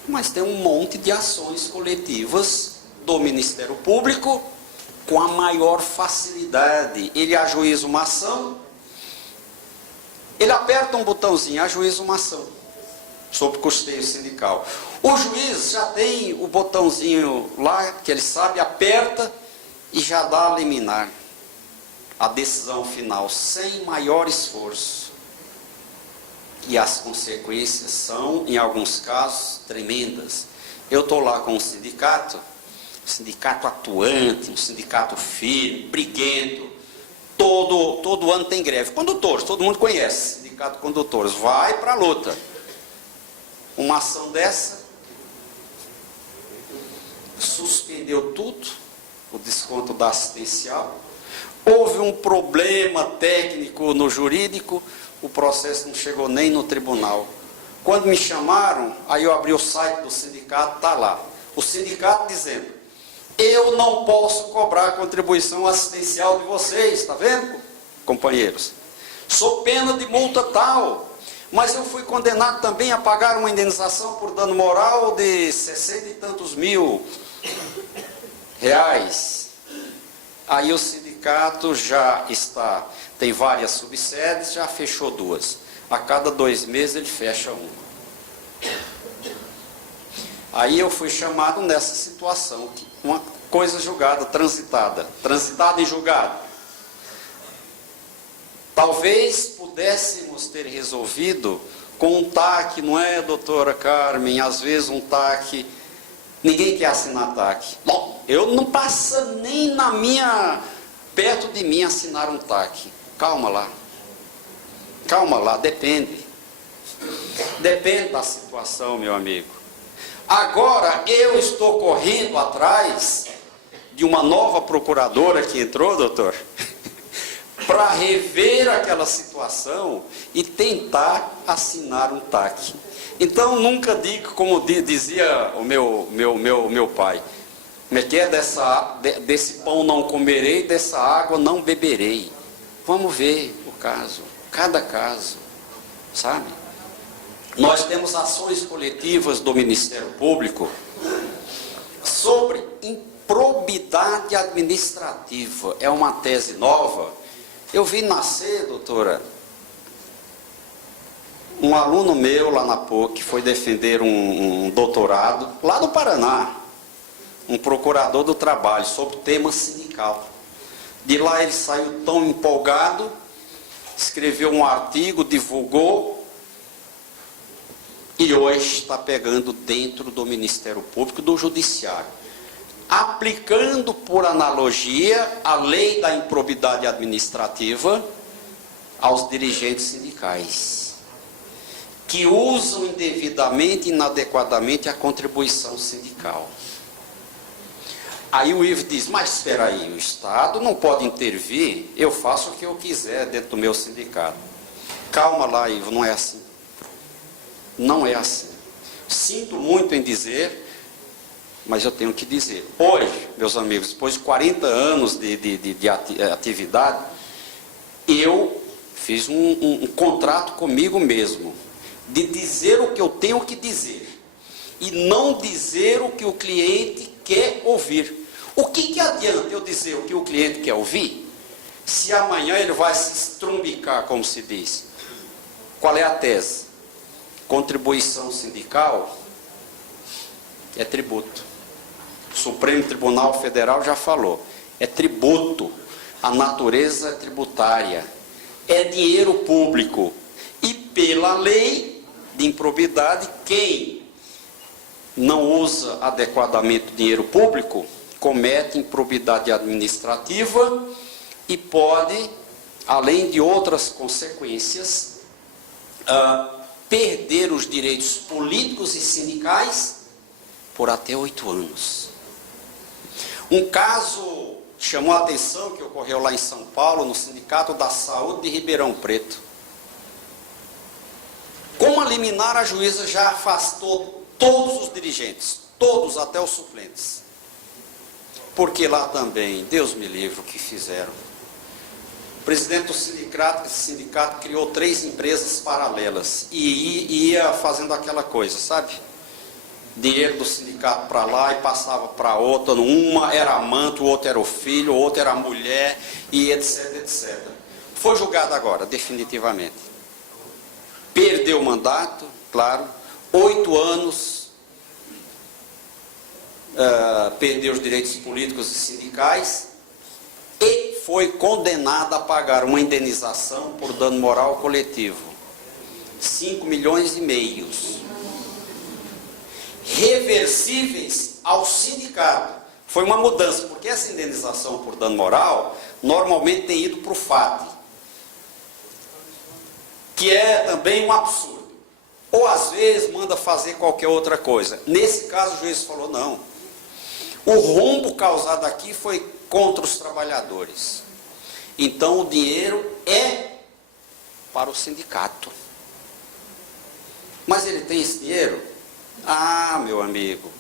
Mas tem um monte de ações coletivas do Ministério Público com a maior facilidade. Ele ajuiza uma ação, ele aperta um botãozinho, ajuiza uma ação sobre custeio sindical. O juiz já tem o botãozinho lá, que ele sabe, aperta e já dá a liminar, a decisão final, sem maior esforço. E as consequências são, em alguns casos, tremendas. Eu estou lá com um sindicato atuante, um sindicato firme, briguento. Todo ano tem greve. Condutores, todo mundo conhece, sindicato de condutores, vai para a luta. Uma ação dessa, suspendeu tudo, o desconto da assistencial. Houve um problema técnico no jurídico, o processo não chegou nem no tribunal. Quando me chamaram, aí eu abri o site do sindicato, está lá. O sindicato dizendo, eu não posso cobrar a contribuição assistencial de vocês, está vendo, companheiros? Sou pena de multa tal, mas eu fui condenado também a pagar uma indenização por dano moral de 60 e tantos mil reais. Aí o sindicato já está, tem várias subsedes, já fechou 2. A cada 2 meses ele fecha uma. Aí eu fui chamado nessa situação, uma coisa julgada, transitada em julgado. Talvez pudéssemos ter resolvido com um TAC, não é, doutora Carmen? Às vezes um TAC, ninguém quer assinar TAC. Bom, eu não passa nem perto de mim assinar um TAC. Calma lá, depende. Depende da situação, meu amigo. Agora eu estou correndo atrás de uma nova procuradora que entrou, doutor, para rever aquela situação e tentar assinar um TAC. Então nunca digo, como dizia o meu pai, como é que é, desse pão não comerei, dessa água não beberei. Vamos ver o caso, cada caso, sabe? Nós temos ações coletivas do Ministério Público sobre improbidade administrativa. É uma tese nova. Eu vi nascer, doutora, um aluno meu lá na PUC foi defender um doutorado, lá no Paraná, um procurador do trabalho, sobre o tema sindical. De lá ele saiu tão empolgado, escreveu um artigo, divulgou, e hoje está pegando dentro do Ministério Público, do Judiciário, aplicando por analogia a lei da improbidade administrativa aos dirigentes sindicais, que usam indevidamente e inadequadamente a contribuição sindical. Aí o Ivo diz, mas espera aí, o Estado não pode intervir, eu faço o que eu quiser dentro do meu sindicato. Calma lá, Ivo, não é assim. Não é assim. Sinto muito em dizer, mas eu tenho que dizer. Hoje, meus amigos, depois de 40 anos de atividade, eu fiz um contrato comigo mesmo, de dizer o que eu tenho que dizer, e não dizer o que o cliente quer ouvir. O que adianta eu dizer o que o cliente quer ouvir, se amanhã ele vai se estrumbicar, como se diz? Qual é a tese? Contribuição sindical é tributo. O Supremo Tribunal Federal já falou. É tributo. A natureza é tributária. É dinheiro público. E pela lei de improbidade, quem não usa adequadamente o dinheiro público comete improbidade administrativa e pode, além de outras consequências, perder os direitos políticos e sindicais por até 8 anos. Um caso chamou a atenção que ocorreu lá em São Paulo, no Sindicato da Saúde de Ribeirão Preto. Com a liminar, a juíza já afastou todos os dirigentes, todos, até os suplentes. Porque lá também, Deus me livre o que fizeram. O presidente do sindicato criou 3 empresas paralelas e ia fazendo aquela coisa, sabe? Dinheiro do sindicato para lá e passava para outra. Uma era amante, o outro era o filho, o outro era a mulher, e etc, etc. Foi julgado agora, definitivamente. Perdeu o mandato, claro, 8 anos, perdeu os direitos políticos e sindicais, e foi condenado a pagar uma indenização por dano moral coletivo, 5,5 milhões, reversíveis ao sindicato. Foi uma mudança, porque essa indenização por dano moral normalmente tem ido para o FAT, que é também um absurdo, ou às vezes manda fazer qualquer outra coisa. Nesse caso o juiz falou, não, O rombo causado aqui foi contra os trabalhadores. Então o dinheiro é para o sindicato. Mas ele tem esse dinheiro? Ah, meu amigo,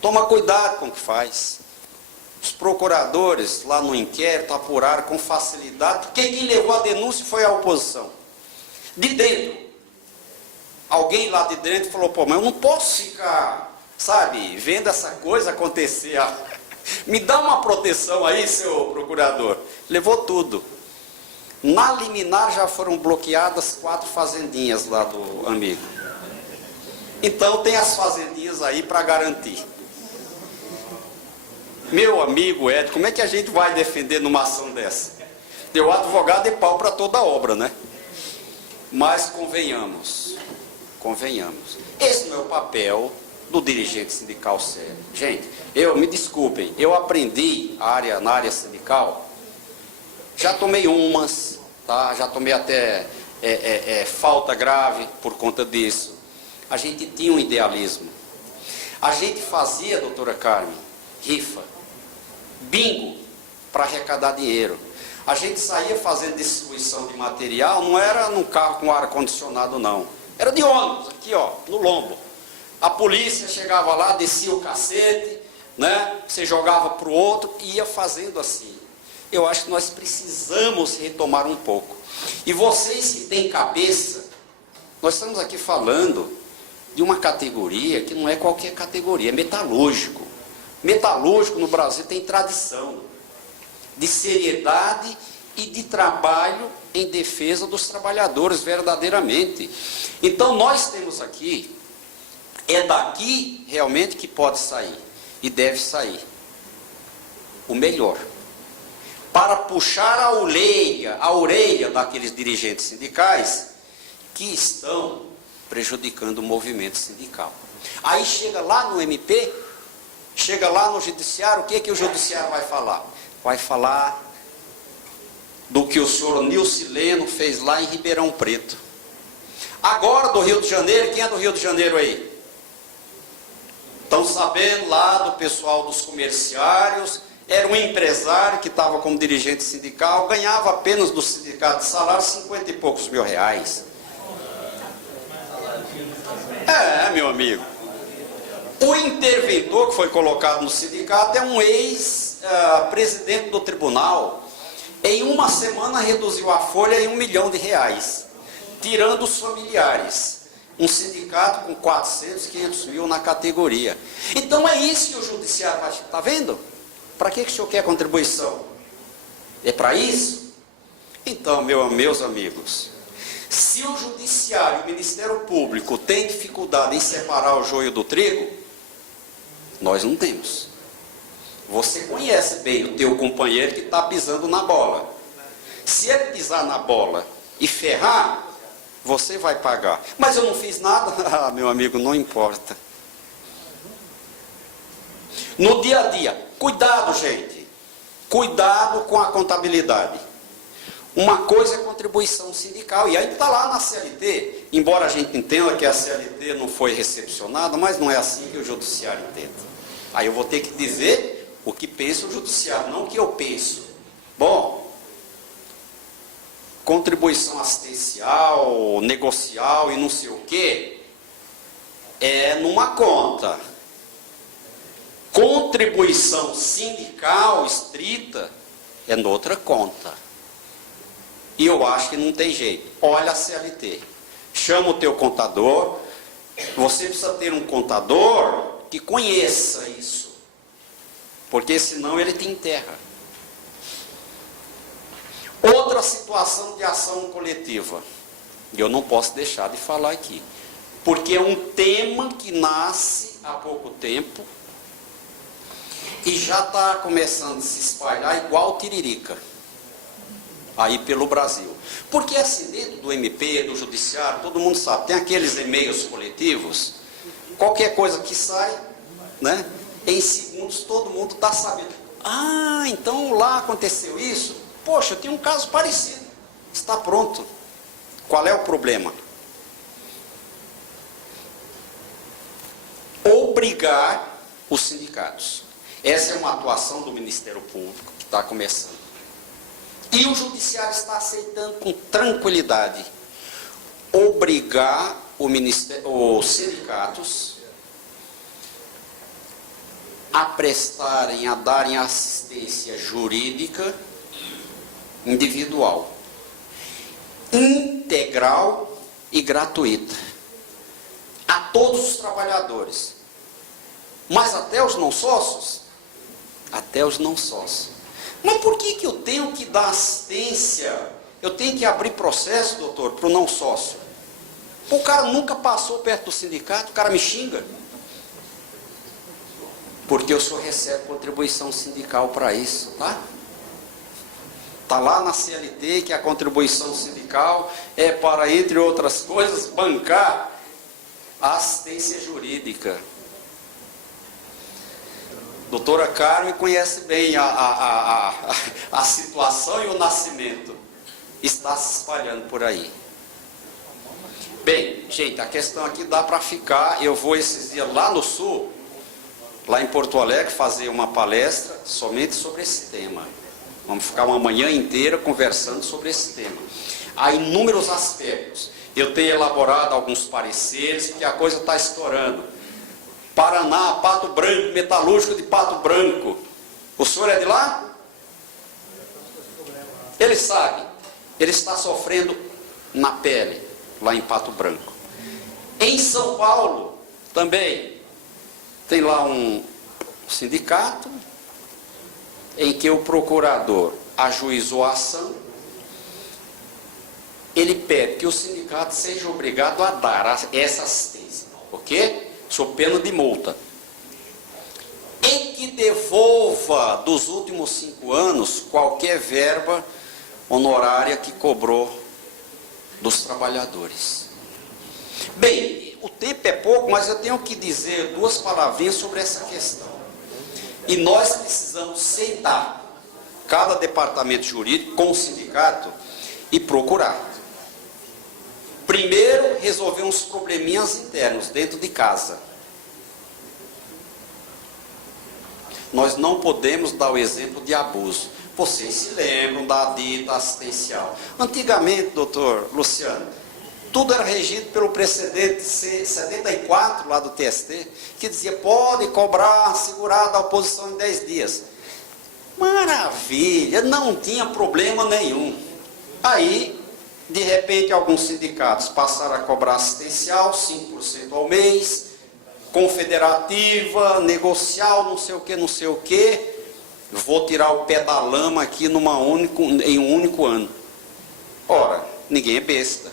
toma cuidado com o que faz. Os procuradores lá no inquérito apuraram com facilidade, porque quem levou a denúncia foi a oposição. De dentro. Alguém lá de dentro falou, pô, mas eu não posso ficar, sabe, vendo essa coisa acontecer. Me dá uma proteção aí, seu procurador. Levou tudo. Na liminar já foram bloqueadas 4 fazendinhas lá do amigo. Então tem as fazendinhas aí para garantir. Meu amigo Ed, como é que a gente vai defender numa ação dessa? Deu advogado e pau para toda obra, né? Mas convenhamos, esse não é o papel do dirigente sindical sério. Gente, me desculpem, eu aprendi na área sindical, já tomei umas, tá? Já tomei até falta grave por conta disso. A gente tinha um idealismo. A gente fazia, doutora Carmen, rifa, bingo, para arrecadar dinheiro. A gente saía fazendo distribuição de material, não era num carro com ar-condicionado, não. Era de ônibus, aqui ó, no lombo. A polícia chegava lá, descia o cacete, né? Você jogava para o outro e ia fazendo assim. Eu acho que nós precisamos retomar um pouco. E vocês que têm cabeça, nós estamos aqui falando de uma categoria que não é qualquer categoria, é metalúrgico. Metalúrgico no Brasil tem tradição de seriedade e de trabalho em defesa dos trabalhadores, verdadeiramente. Então nós temos aqui, é daqui realmente que pode sair, e deve sair, o melhor. Para puxar a orelha daqueles dirigentes sindicais que estão prejudicando o movimento sindical. Aí chega lá no MP, chega lá no judiciário, o que o judiciário vai falar? Vai falar do que o senhor Nilcileno fez lá em Ribeirão Preto. Agora do Rio de Janeiro, quem é do Rio de Janeiro aí? Estão sabendo lá do pessoal dos comerciários, era um empresário que estava como dirigente sindical, ganhava apenas do sindicato de salário 50 e poucos mil reais. Meu amigo. O interventor que foi colocado no sindicato é um ex-presidente do tribunal. Em uma semana reduziu a folha em R$1 milhão, tirando os familiares. Um sindicato com 400, 500 mil na categoria. Então é isso que o judiciário vai... Está vendo? Para que o senhor quer contribuição? É para isso? Então, meus amigos, se o judiciário e o Ministério Público têm dificuldade em separar o joio do trigo, nós não temos. Você conhece bem o teu companheiro que está pisando na bola. Se ele pisar na bola e ferrar, você vai pagar. Mas eu não fiz nada. Meu amigo, não importa. No dia a dia, cuidado, gente. Cuidado com a contabilidade. Uma coisa é contribuição sindical, e aí está lá na CLT, embora a gente entenda que a CLT não foi recepcionada, mas não é assim que o judiciário entende. Aí eu vou ter que dizer o que pensa o judiciário, não o que eu penso. Bom, contribuição assistencial, negocial e não sei o quê, é numa conta. Contribuição sindical estrita é noutra conta. E eu acho que não tem jeito. Olha a CLT. Chama o teu contador. Você precisa ter um contador que conheça isso. Porque senão ele te enterra. Outra situação de ação coletiva. Eu não posso deixar de falar aqui. Porque é um tema que nasce há pouco tempo e já está começando a se espalhar igual tiririca. Aí pelo Brasil. Porque assim, dentro do MP, do judiciário, todo mundo sabe, tem aqueles e-mails coletivos, qualquer coisa que sai, né, em segundos todo mundo está sabendo. Ah, então lá aconteceu isso? Poxa, eu tenho um caso parecido. Está pronto. Qual é o problema? Obrigar os sindicatos. Essa é uma atuação do Ministério Público que está começando. E o Judiciário está aceitando com tranquilidade obrigar os sindicatos a prestarem, a darem assistência jurídica individual, integral e gratuita a todos os trabalhadores, mas até os não sócios, até os não sócios. Mas por que eu tenho que dar assistência? Eu tenho que abrir processo, doutor, para o não sócio? O cara nunca passou perto do sindicato, o cara me xinga. Porque eu só recebo contribuição sindical para isso, tá? Está lá na CLT que a contribuição sindical é para, entre outras coisas, bancar a assistência jurídica. Doutora Carmen conhece bem a situação e o nascimento. Está se espalhando por aí. Bem, gente, a questão aqui dá para ficar. Eu vou esses dias lá no sul, lá em Porto Alegre, fazer uma palestra somente sobre esse tema. Vamos ficar uma manhã inteira conversando sobre esse tema. Há inúmeros aspectos. Eu tenho elaborado alguns pareceres, porque a coisa está estourando. Paraná, Pato Branco, metalúrgico de Pato Branco. O senhor é de lá? Ele sabe. Ele está sofrendo na pele, lá em Pato Branco. Em São Paulo, também, tem lá um sindicato em que o procurador ajuizou a ação. Ele pede que o sindicato seja obrigado a dar essa assistência, ok? Sob pena de multa. E que devolva dos últimos 5 anos qualquer verba honorária que cobrou dos trabalhadores. Bem, o tempo é pouco, mas eu tenho que dizer 2 palavrinhas sobre essa questão. E nós precisamos sentar, cada departamento jurídico com o sindicato, e procurar. Primeiro, resolver uns probleminhas internos dentro de casa. Nós não podemos dar o exemplo de abuso. Vocês se lembram da dita assistencial. Antigamente, doutor Luciano, tudo era regido pelo precedente 74 lá do TST, que dizia, pode cobrar segurado a oposição em 10 dias. Maravilha, não tinha problema nenhum. Aí, de repente, alguns sindicatos passaram a cobrar assistencial, 5% ao mês, confederativa, negocial, não sei o que. Vou tirar o pé da lama aqui em um único ano. Ora, ninguém é besta.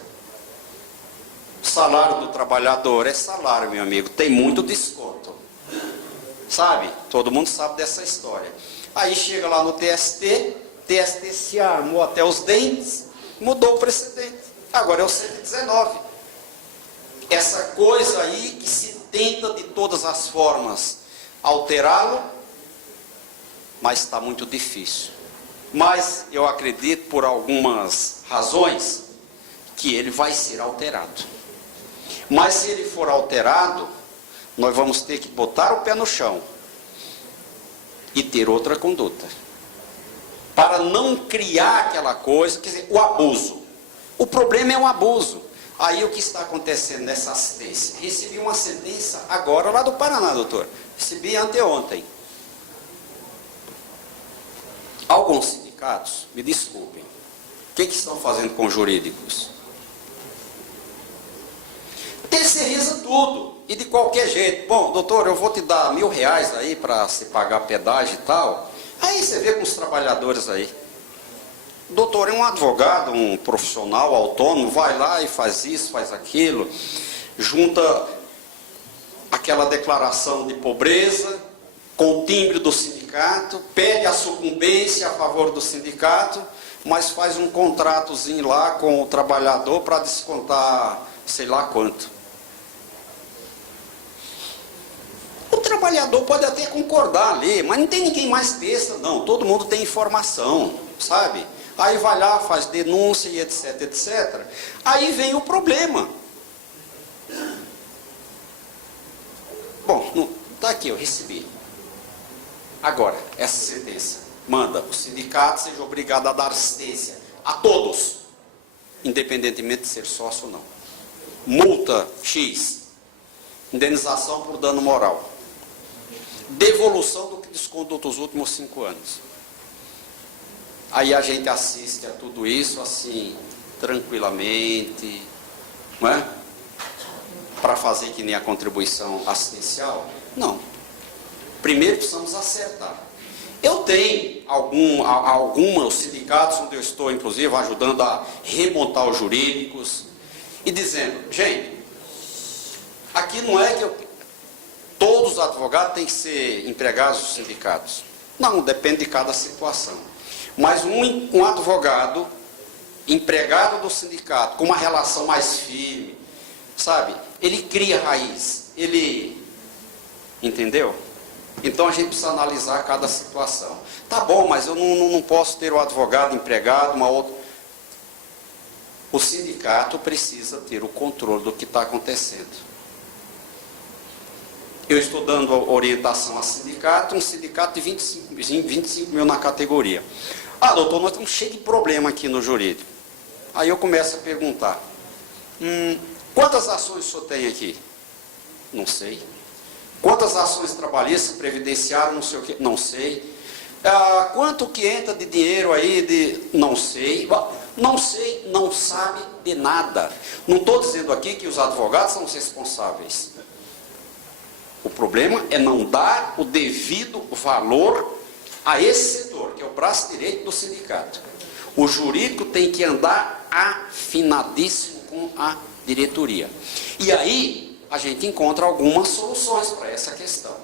O salário do trabalhador é salário, meu amigo, tem muito desconto. Sabe? Todo mundo sabe dessa história. Aí chega lá no TST se armou até os dentes, mudou o precedente. Agora é o 119. Essa coisa aí que se tenta de todas as formas alterá-lo, mas está muito difícil. Mas eu acredito, por algumas razões, que ele vai ser alterado. Mas se ele for alterado, nós vamos ter que botar o pé no chão e ter outra conduta, para não criar aquela coisa, quer dizer, o abuso. O problema é o abuso. Aí o que está acontecendo nessa assistência? Recebi uma sentença agora lá do Paraná, doutor. Recebi anteontem. Alguns sindicatos, me desculpem, o que estão fazendo com os jurídicos? Terceiriza tudo, e de qualquer jeito. Bom, doutor, eu vou te dar R$1.000 aí para se pagar pedágio e tal. Aí você vê com os trabalhadores aí. O doutor é um advogado, um profissional autônomo, vai lá e faz isso, faz aquilo, junta aquela declaração de pobreza com o timbre do sindicato, pede a sucumbência a favor do sindicato, mas faz um contratozinho lá com o trabalhador para descontar sei lá quanto. O trabalhador pode até concordar ali, mas não tem ninguém mais besta, não. Todo mundo tem informação, sabe? Aí vai lá, faz denúncia e etc, etc. Aí vem o problema. Bom, tá aqui, eu recebi. Agora, essa sentença manda o sindicato seja obrigado a dar assistência a todos, independentemente de ser sócio ou não. Multa X, indenização por dano moral, devolução do que desconto dos últimos 5 anos. Aí a gente assiste a tudo isso assim, tranquilamente, não é? Para fazer que nem a contribuição assistencial? Não. Primeiro precisamos acertar. Eu tenho alguns sindicatos onde eu estou, inclusive, ajudando a remontar os jurídicos e dizendo, gente, aqui não é que todos os advogados têm que ser empregados dos sindicatos. Não, depende de cada situação. Mas um advogado empregado do sindicato com uma relação mais firme, sabe? Ele cria raiz, ele... Entendeu? Então a gente precisa analisar cada situação. Tá bom, mas eu não posso ter o advogado empregado, uma outra... O sindicato precisa ter o controle do que está acontecendo. Eu estou dando orientação a sindicato, um sindicato de 25 mil na categoria. Ah, doutor, nós estamos cheios de problema aqui no jurídico. Aí eu começo a perguntar, quantas ações o senhor tem aqui? Não sei. Quantas ações trabalhistas, previdenciárias, não sei o quê? Não sei. Quanto que entra de dinheiro aí? Não sei. Não sei, não sabe de nada. Não estou dizendo aqui que os advogados são os responsáveis. O problema é não dar o devido valor a esse setor, que é o braço direito do sindicato. O jurídico tem que andar afinadíssimo com a diretoria. E aí a gente encontra algumas soluções para essa questão.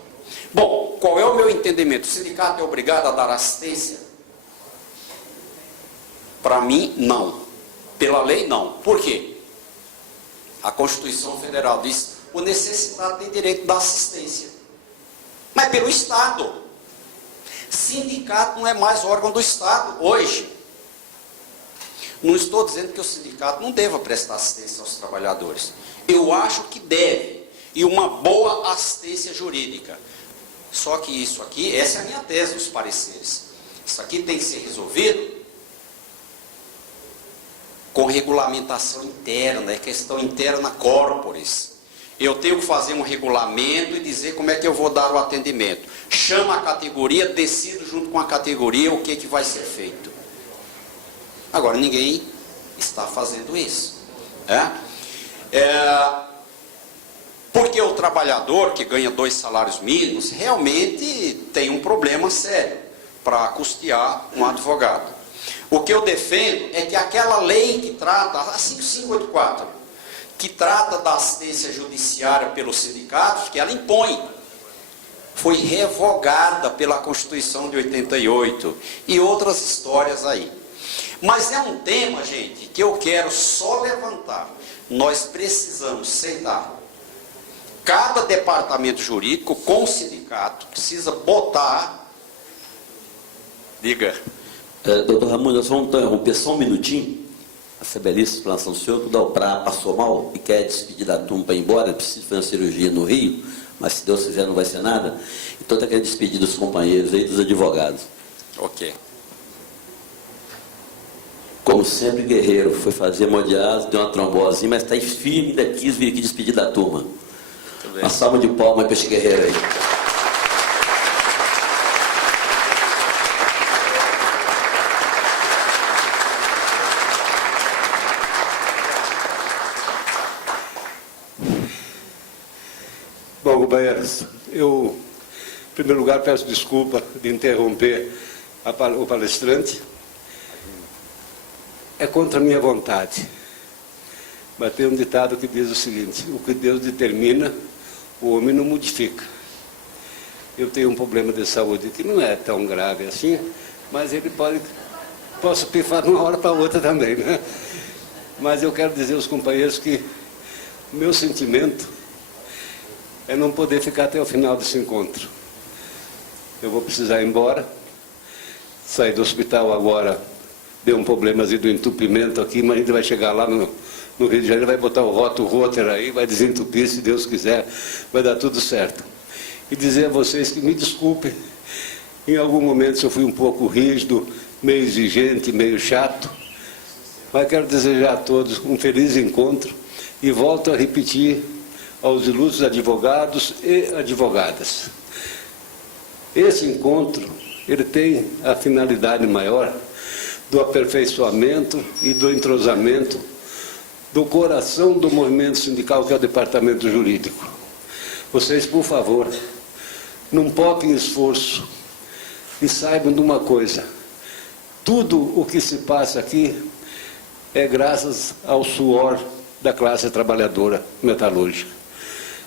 Bom, qual é o meu entendimento? O sindicato é obrigado a dar assistência? Para mim, não. Pela lei, não. Por quê? A Constituição Federal diz o necessitado tem direito da assistência. Mas pelo Estado. Sindicato não é mais órgão do Estado hoje. Não estou dizendo que o sindicato não deva prestar assistência aos trabalhadores. Eu acho que deve. E uma boa assistência jurídica. Só que isso aqui, essa é a minha tese dos pareceres. Isso aqui tem que ser resolvido com regulamentação interna, é questão interna corporis. Eu tenho que fazer um regulamento e dizer como é que eu vou dar o atendimento. Chama a categoria, decido junto com a categoria o que vai ser feito. Agora, ninguém está fazendo isso. Porque o trabalhador que ganha 2 salários mínimos realmente tem um problema sério para custear um advogado. O que eu defendo é que aquela lei que trata, a 5584, que trata da assistência judiciária pelos sindicatos, que ela impõe, foi revogada pela Constituição de 88 e outras histórias aí. Mas é um tema, gente, que eu quero só levantar. Nós precisamos sentar. Cada departamento jurídico com o sindicato precisa botar... Diga. Doutor Ramon, nós vamos interromper só um minutinho. A Sebelice, explanação do senhor, que o Dalprá passou mal e quer despedir da turma para ir embora, precisa fazer uma cirurgia no Rio, mas se Deus quiser não vai ser nada. Então está querendo despedir dos companheiros aí, dos advogados. Ok. Como sempre, guerreiro, foi fazer hemodiálise, deu uma trombose, mas está firme, ainda quis vir aqui despedir da turma. Uma salva de palmas para esse guerreiro aí. Bom, companheiros, eu, em primeiro lugar, peço desculpa de interromper o palestrante. É contra a minha vontade. Mas tem um ditado que diz o seguinte: o que Deus determina, o homem não modifica. Eu tenho um problema de saúde que não é tão grave assim, mas ele posso pifar de uma hora para outra também, né? Mas eu quero dizer aos companheiros que o meu sentimento é não poder ficar até o final desse encontro. Eu vou precisar ir embora, sair do hospital agora, deu um problemazinho do entupimento aqui, mas a gente vai chegar lá no Rio de Janeiro, vai botar o roter aí, vai desentupir, se Deus quiser, vai dar tudo certo. E dizer a vocês que me desculpem, Em algum momento eu fui um pouco rígido, meio exigente, meio chato, mas quero desejar a todos um feliz encontro e volto a repetir aos ilustres advogados e advogadas. Esse encontro, ele tem a finalidade maior do aperfeiçoamento e do entrosamento do coração do movimento sindical, que é o departamento jurídico. Vocês, por favor, não poupem esforço e saibam de uma coisa: tudo o que se passa aqui é graças ao suor da classe trabalhadora metalúrgica.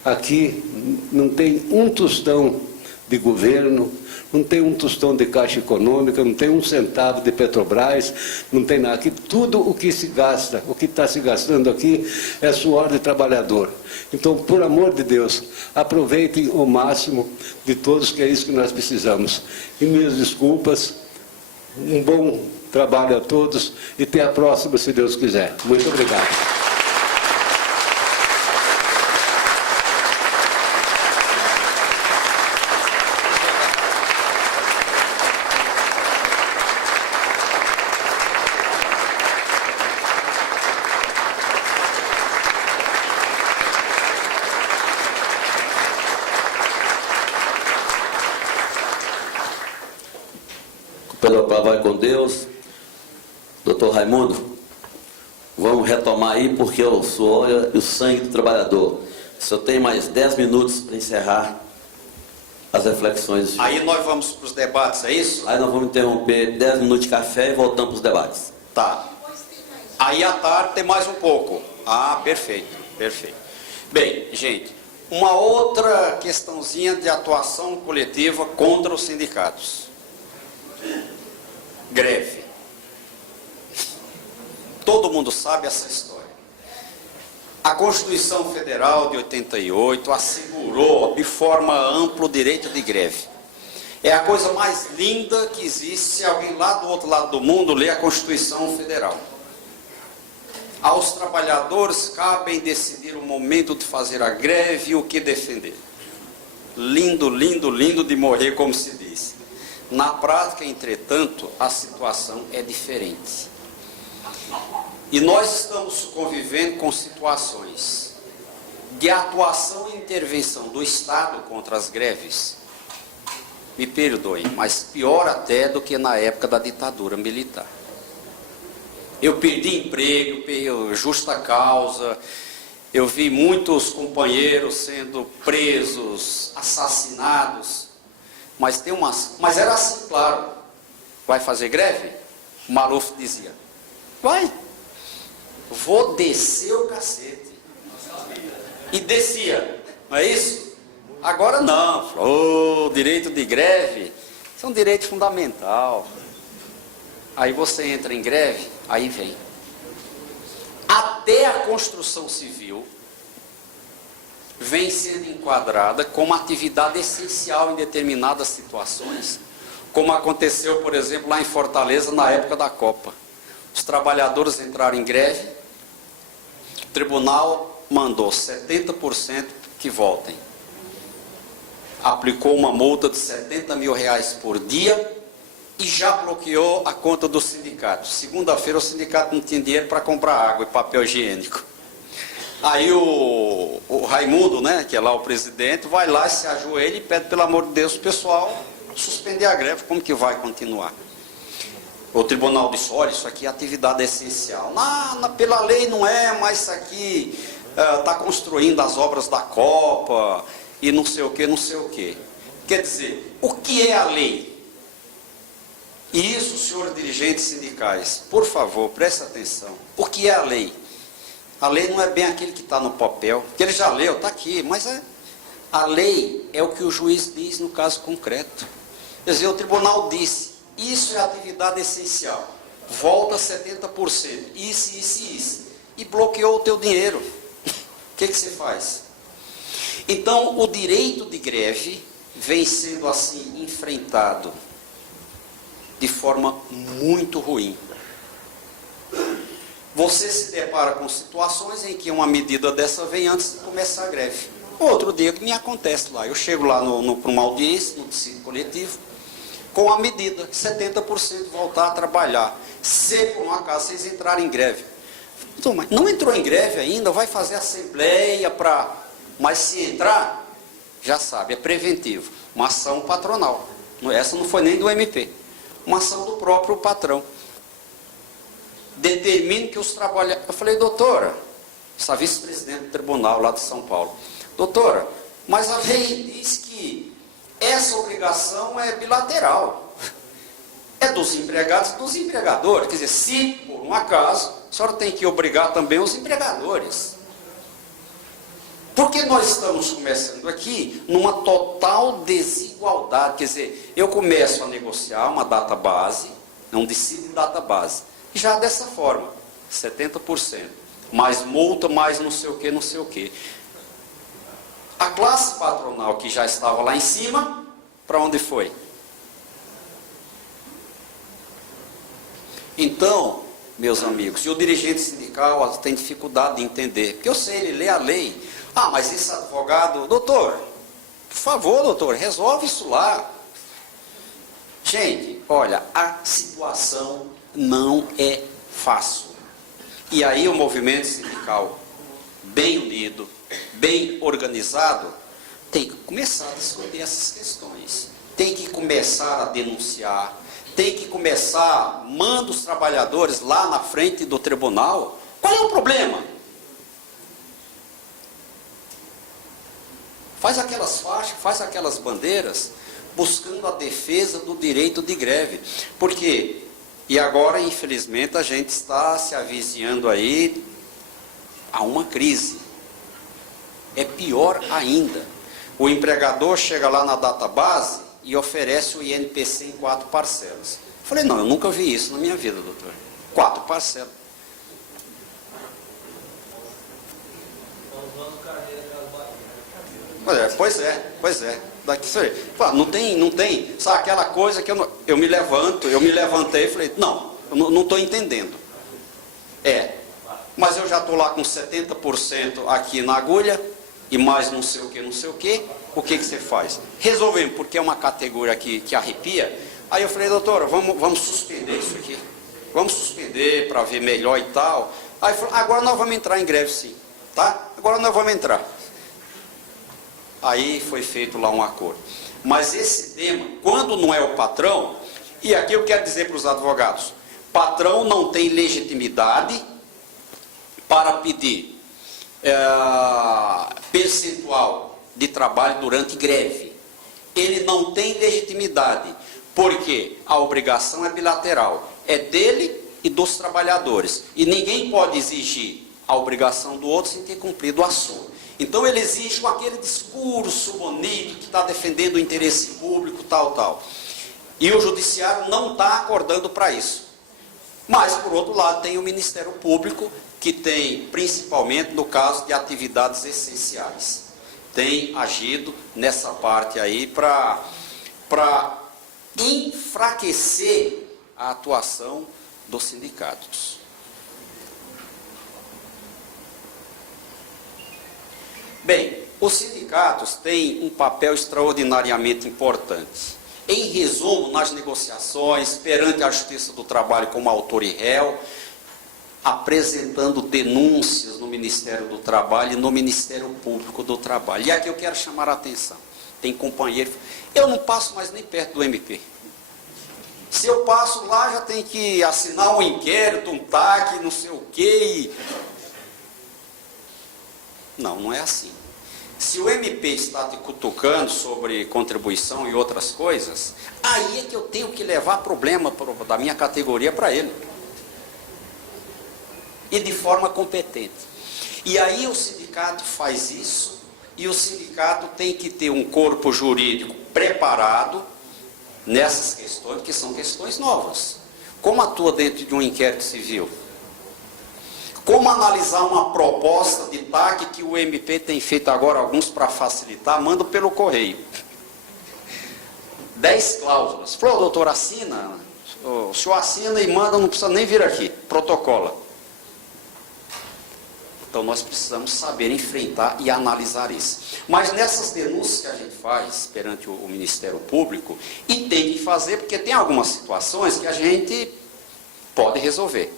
Aqui não tem um tostão de governo, não tem um tostão de Caixa Econômica, não tem um centavo de Petrobras, não tem nada. Aqui tudo o que se gasta, o que está se gastando aqui é suor de trabalhador. Então, por amor de Deus, aproveitem o máximo de todos, que é isso que nós precisamos. E minhas desculpas, um bom trabalho a todos e até a próxima, se Deus quiser. Muito obrigado. Pela palavra vai com Deus. Doutor Raimundo, vamos retomar aí, porque o suor e o sangue do trabalhador. Se eu tenho mais 10 minutos para encerrar as reflexões. Aí nós vamos para os debates, é isso? Aí nós vamos interromper 10 minutos de café e voltamos para os debates. Tá. Aí à tarde tem mais um pouco. Ah, perfeito, perfeito. Bem, gente, uma outra questãozinha de atuação coletiva contra os sindicatos. Greve. Todo mundo sabe essa história. A Constituição Federal de 88 assegurou de forma ampla o direito de greve. É a coisa mais linda que existe se alguém lá do outro lado do mundo lê a Constituição Federal. Aos trabalhadores cabem decidir o momento de fazer a greve e o que defender. Lindo, lindo, lindo de morrer, como se diz. Na prática, entretanto, a situação é diferente. E nós estamos convivendo com situações de atuação e intervenção do Estado contra as greves. Me perdoem, mas pior até do que na época da ditadura militar. Eu perdi emprego, justa causa, eu vi muitos companheiros sendo presos, assassinados, mas era assim, claro. Vai fazer greve? O Maluf dizia: vai, vou descer o cacete. E descia, não é isso? Agora não, direito de greve, isso é um direito fundamental. Aí você entra em greve, aí vem. Até a construção civil vem sendo enquadrada como atividade essencial em determinadas situações, como aconteceu, por exemplo, lá em Fortaleza, na época da Copa. Os trabalhadores entraram em greve, o tribunal mandou 70% que voltem. Aplicou uma multa de R$70 mil por dia e já bloqueou a conta do sindicato. Segunda-feira o sindicato não tinha dinheiro para comprar água e papel higiênico. Aí o Raimundo, né, que é lá o presidente, vai lá, se ajoelha e pede, pelo amor de Deus, o pessoal suspender a greve. Como que vai continuar? O tribunal disse: olha, isso aqui é atividade essencial. Pela lei não é, mas isso aqui está construindo as obras da Copa e não sei o que, não sei o que. Quer dizer, o que é a lei? E isso, senhores dirigentes sindicais, por favor, preste atenção. O que é a lei? A lei não é bem aquele que está no papel, que ele já leu, está aqui, mas a lei é o que o juiz diz no caso concreto. Quer dizer, o tribunal disse: isso é atividade essencial, volta 70%, isso, e bloqueou o teu dinheiro. O que você faz? Então, o direito de greve vem sendo assim enfrentado de forma muito ruim. Você se depara com situações em que uma medida dessa vem antes de começar a greve. Outro dia que me acontece lá, eu chego lá para uma audiência, no tecido coletivo, com a medida, 70% voltar a trabalhar. Se por um acaso vocês entrarem em greve. Então, mas não entrou em greve ainda, vai fazer assembleia para... Mas se entrar, já sabe, é preventivo. Uma ação patronal. Essa não foi nem do MP. Uma ação do próprio patrão. Determine que os trabalhadores... Eu falei, doutora, essa vice-presidente do tribunal lá de São Paulo. Doutora, mas a lei diz que essa obrigação é bilateral. É dos empregados e dos empregadores. Quer dizer, se por um acaso, a senhora tem que obrigar também os empregadores. Porque nós estamos começando aqui numa total desigualdade. Quer dizer, eu começo a negociar uma data base, não decido data base. Já dessa forma, 70%. Mais multa, mais não sei o que, não sei o que. A classe patronal que já estava lá em cima, para onde foi? Então, meus amigos, e o dirigente sindical tem dificuldade de entender, porque eu sei, ele lê a lei. Ah, mas esse advogado, doutor, por favor, doutor, resolve isso lá. Gente, olha, a situação não é fácil. E aí o movimento sindical, bem unido, bem organizado, tem que começar a discutir essas questões. Tem que começar a denunciar. Tem que começar, manda os trabalhadores lá na frente do tribunal. Qual é o problema? Faz aquelas faixas, faz aquelas bandeiras, buscando a defesa do direito de greve. Por quê? E agora, infelizmente, a gente está se avizinhando aí a uma crise. É pior ainda. O empregador chega lá na database e oferece o INPC em 4 parcelas. Eu falei, não, eu nunca vi isso na minha vida, doutor. 4 parcelas. Pois é. Daqui, não tem, sabe aquela coisa que eu me levantei e falei, não, eu não estou entendendo. Mas eu já estou lá com 70% aqui na agulha, e mais não sei o que, o que você faz? Resolvemos, porque é uma categoria que arrepia. Aí eu falei, doutora, vamos suspender isso aqui. Vamos suspender para ver melhor e tal. Aí falou, agora nós vamos entrar em greve sim, tá? Agora nós vamos entrar. Aí foi feito lá um acordo. Mas esse tema, quando não é o patrão, e aqui eu quero dizer para os advogados, patrão não tem legitimidade para pedir percentual de trabalho durante greve. Ele não tem legitimidade, porque a obrigação é bilateral, é dele e dos trabalhadores, e ninguém pode exigir a obrigação do outro sem ter cumprido a sua. Então ele exige com aquele discurso bonito que está defendendo o interesse público, tal. E o judiciário não está acordando para isso. Mas, por outro lado, tem o Ministério Público, que tem, principalmente no caso de atividades essenciais, tem agido nessa parte aí para enfraquecer a atuação dos sindicatos. Bem, os sindicatos têm um papel extraordinariamente importante. Em resumo, nas negociações, perante a Justiça do Trabalho como autor e réu, apresentando denúncias no Ministério do Trabalho e no Ministério Público do Trabalho. E aqui eu quero chamar a atenção. Tem companheiro... Eu não passo mais nem perto do MP. Se eu passo lá, já tem que assinar um inquérito, um TAC, não sei o quê. Não é assim. Se o MP está te cutucando sobre contribuição e outras coisas, aí é que eu tenho que levar problema da minha categoria para ele. E de forma competente. E aí o sindicato faz isso, e o sindicato tem que ter um corpo jurídico preparado nessas questões, que são questões novas. Como atua dentro de um inquérito civil? Como analisar uma proposta de TAC que o MP tem feito agora, alguns para facilitar, manda pelo correio. 10 cláusulas. Falou, doutor, assina. O senhor assina e manda, não precisa nem vir aqui. Protocola. Então nós precisamos saber enfrentar e analisar isso. Mas nessas denúncias que a gente faz perante o Ministério Público, e tem que fazer, porque tem algumas situações que a gente pode resolver.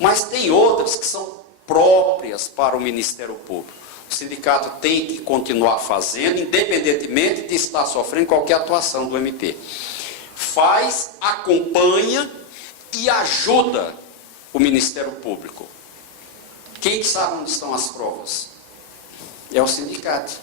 Mas tem outras que são próprias para o Ministério Público. O sindicato tem que continuar fazendo, independentemente de estar sofrendo qualquer atuação do MP. Faz, acompanha e ajuda o Ministério Público. Quem que sabe onde estão as provas? É o sindicato,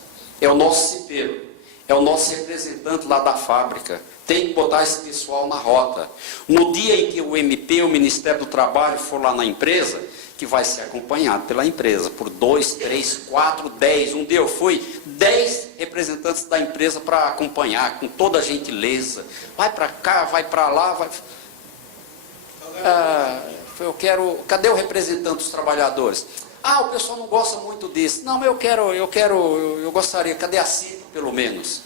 é o nosso cipeiro, é o nosso representante lá da fábrica. Tem que botar esse pessoal na rota. No dia em que o MP, o Ministério do Trabalho, for lá na empresa, que vai ser acompanhado pela empresa por 2, 3, 4, 10. Um dia eu fui, 10 representantes da empresa para acompanhar, com toda a gentileza. Vai para cá, vai para lá, vai... eu quero... Cadê o representante dos trabalhadores? O pessoal não gosta muito disso. Não, eu gostaria. Cadê a CIP, pelo menos?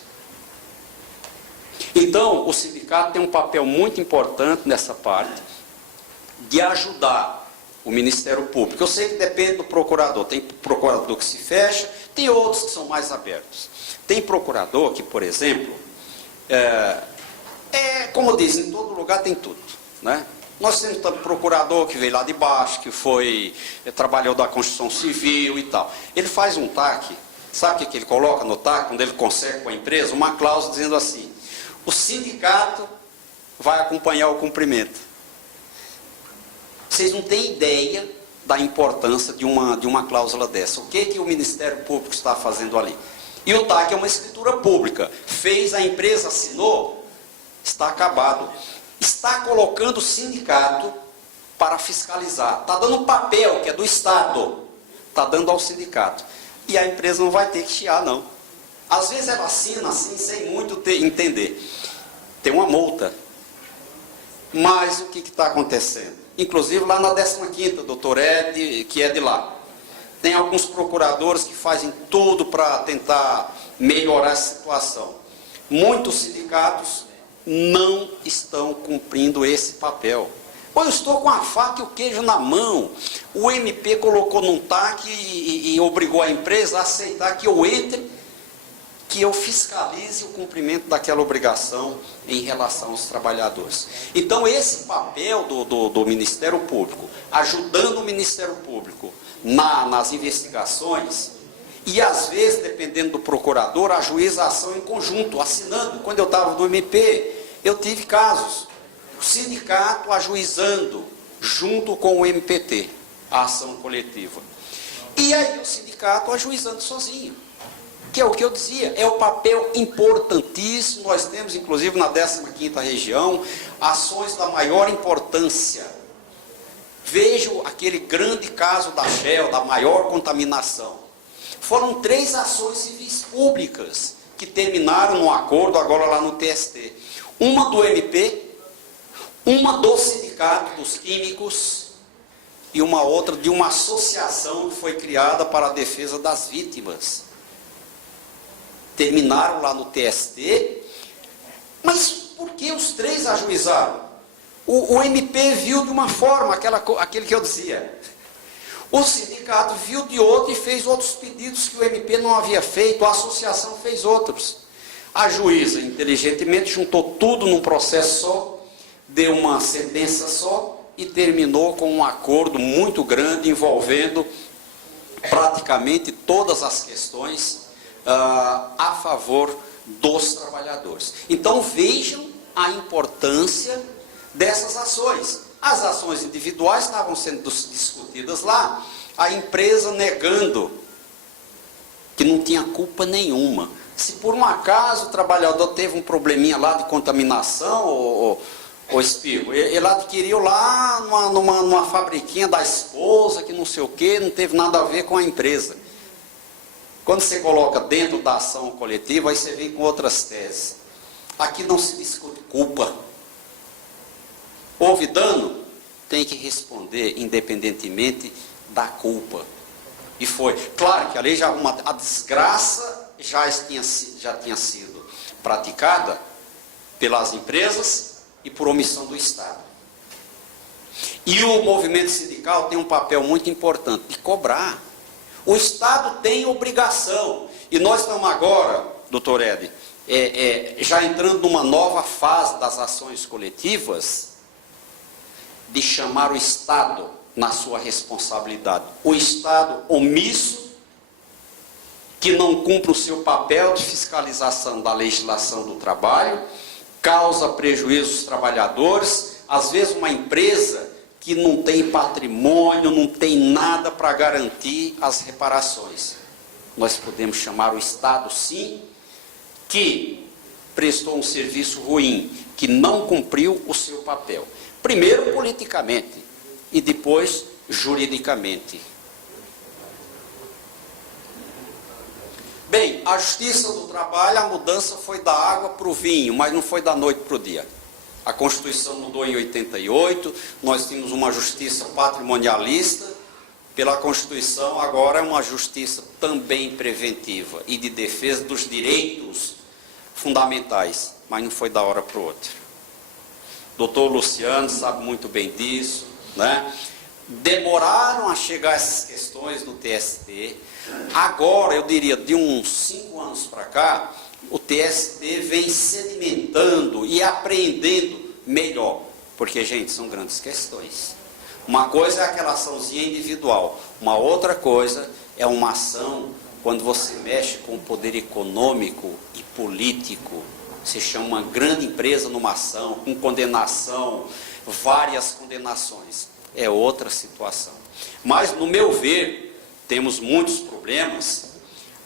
Então, o sindicato tem um papel muito importante nessa parte de ajudar o Ministério Público. Eu sei que depende do procurador. Tem procurador que se fecha, tem outros que são mais abertos. Tem procurador que, por exemplo, como dizem, em todo lugar tem tudo, né? Nós temos tanto procurador que veio lá de baixo, que trabalhou da construção civil e tal. Ele faz um TAC, sabe o que ele coloca no TAC, quando ele consegue com a empresa? Uma cláusula dizendo assim: o sindicato vai acompanhar o cumprimento. Vocês não têm ideia da importância de uma cláusula dessa. O que o Ministério Público está fazendo ali? E o TAC é uma escritura pública. Fez, a empresa assinou, está acabado. Está colocando o sindicato para fiscalizar. Está dando um papel que é do Estado. Está dando ao sindicato. E a empresa não vai ter que chiar, não. Às vezes ela assina assim, sem muito entender. Tem uma multa. Mas o que está acontecendo? Inclusive lá na 15ª, doutor Ed, que é de lá. Tem alguns procuradores que fazem tudo para tentar melhorar a situação. Muitos sindicatos não estão cumprindo esse papel. Eu estou com a faca e o queijo na mão. O MP colocou num TAC e obrigou a empresa a aceitar que eu entre, que eu fiscalize o cumprimento daquela obrigação em relação aos trabalhadores. Então, esse papel do Ministério Público, ajudando o Ministério Público nas investigações, e às vezes, dependendo do procurador, a juíza ação em conjunto, assinando. Quando eu estava no MP, eu tive casos. O sindicato ajuizando, junto com o MPT, a ação coletiva. E aí o sindicato ajuizando sozinho. Que é o que eu dizia, é o papel importantíssimo. Nós temos, inclusive, na 15ª região, ações da maior importância. Vejo aquele grande caso da Shell, da maior contaminação. Foram 3 ações civis públicas que terminaram num acordo agora lá no TST. Uma do MP, uma do sindicato dos químicos e uma outra de uma associação que foi criada para a defesa das vítimas. Terminaram lá no TST, mas por que os 3 ajuizaram? O MP viu de uma forma, aquele que eu dizia. O sindicato viu de outro e fez outros pedidos que o MP não havia feito, a associação fez outros. A juíza, inteligentemente, juntou tudo num processo só, deu uma sentença só e terminou com um acordo muito grande envolvendo praticamente todas as questões a favor dos trabalhadores. Então vejam a importância dessas ações. As ações individuais estavam sendo discutidas lá, a empresa negando que não tinha culpa nenhuma. Se por um acaso o trabalhador teve um probleminha lá de contaminação, ou Espirro, ele adquiriu lá numa fabriquinha da esposa, que não sei o que, não teve nada a ver com a empresa. Quando você coloca dentro da ação coletiva, aí você vem com outras teses. Aqui não se discute culpa. Houve dano? Tem que responder independentemente da culpa. E foi. Claro que ali a desgraça já tinha sido praticada pelas empresas e por omissão do Estado. E o movimento sindical tem um papel muito importante de cobrar. O Estado tem obrigação. E nós estamos agora, doutor Ed, já entrando numa nova fase das ações coletivas, de chamar o Estado na sua responsabilidade. O Estado omisso, que não cumpre o seu papel de fiscalização da legislação do trabalho, causa prejuízo aos trabalhadores. Às vezes uma empresa que não tem patrimônio, não tem nada para garantir as reparações. Nós podemos chamar o Estado, sim, que prestou um serviço ruim, que não cumpriu o seu papel. Primeiro politicamente e depois juridicamente. Bem, a justiça do trabalho, a mudança foi da água para o vinho, mas não foi da noite para o dia. A Constituição mudou em 88, nós tínhamos uma justiça patrimonialista. Pela Constituição, agora é uma justiça também preventiva e de defesa dos direitos fundamentais, mas não foi da hora para o outro. Doutor Luciano sabe muito bem disso, né? Demoraram a chegar essas questões no TST. Agora, eu diria, de uns 5 anos para cá, o TST vem sedimentando e apreendendo melhor. Porque, gente, são grandes questões. Uma coisa é aquela açãozinha individual. Uma outra coisa é uma ação quando você mexe com o poder econômico e político. Você chama uma grande empresa numa ação, com condenação, várias condenações. É outra situação. Mas, no meu ver, temos muitos problemas,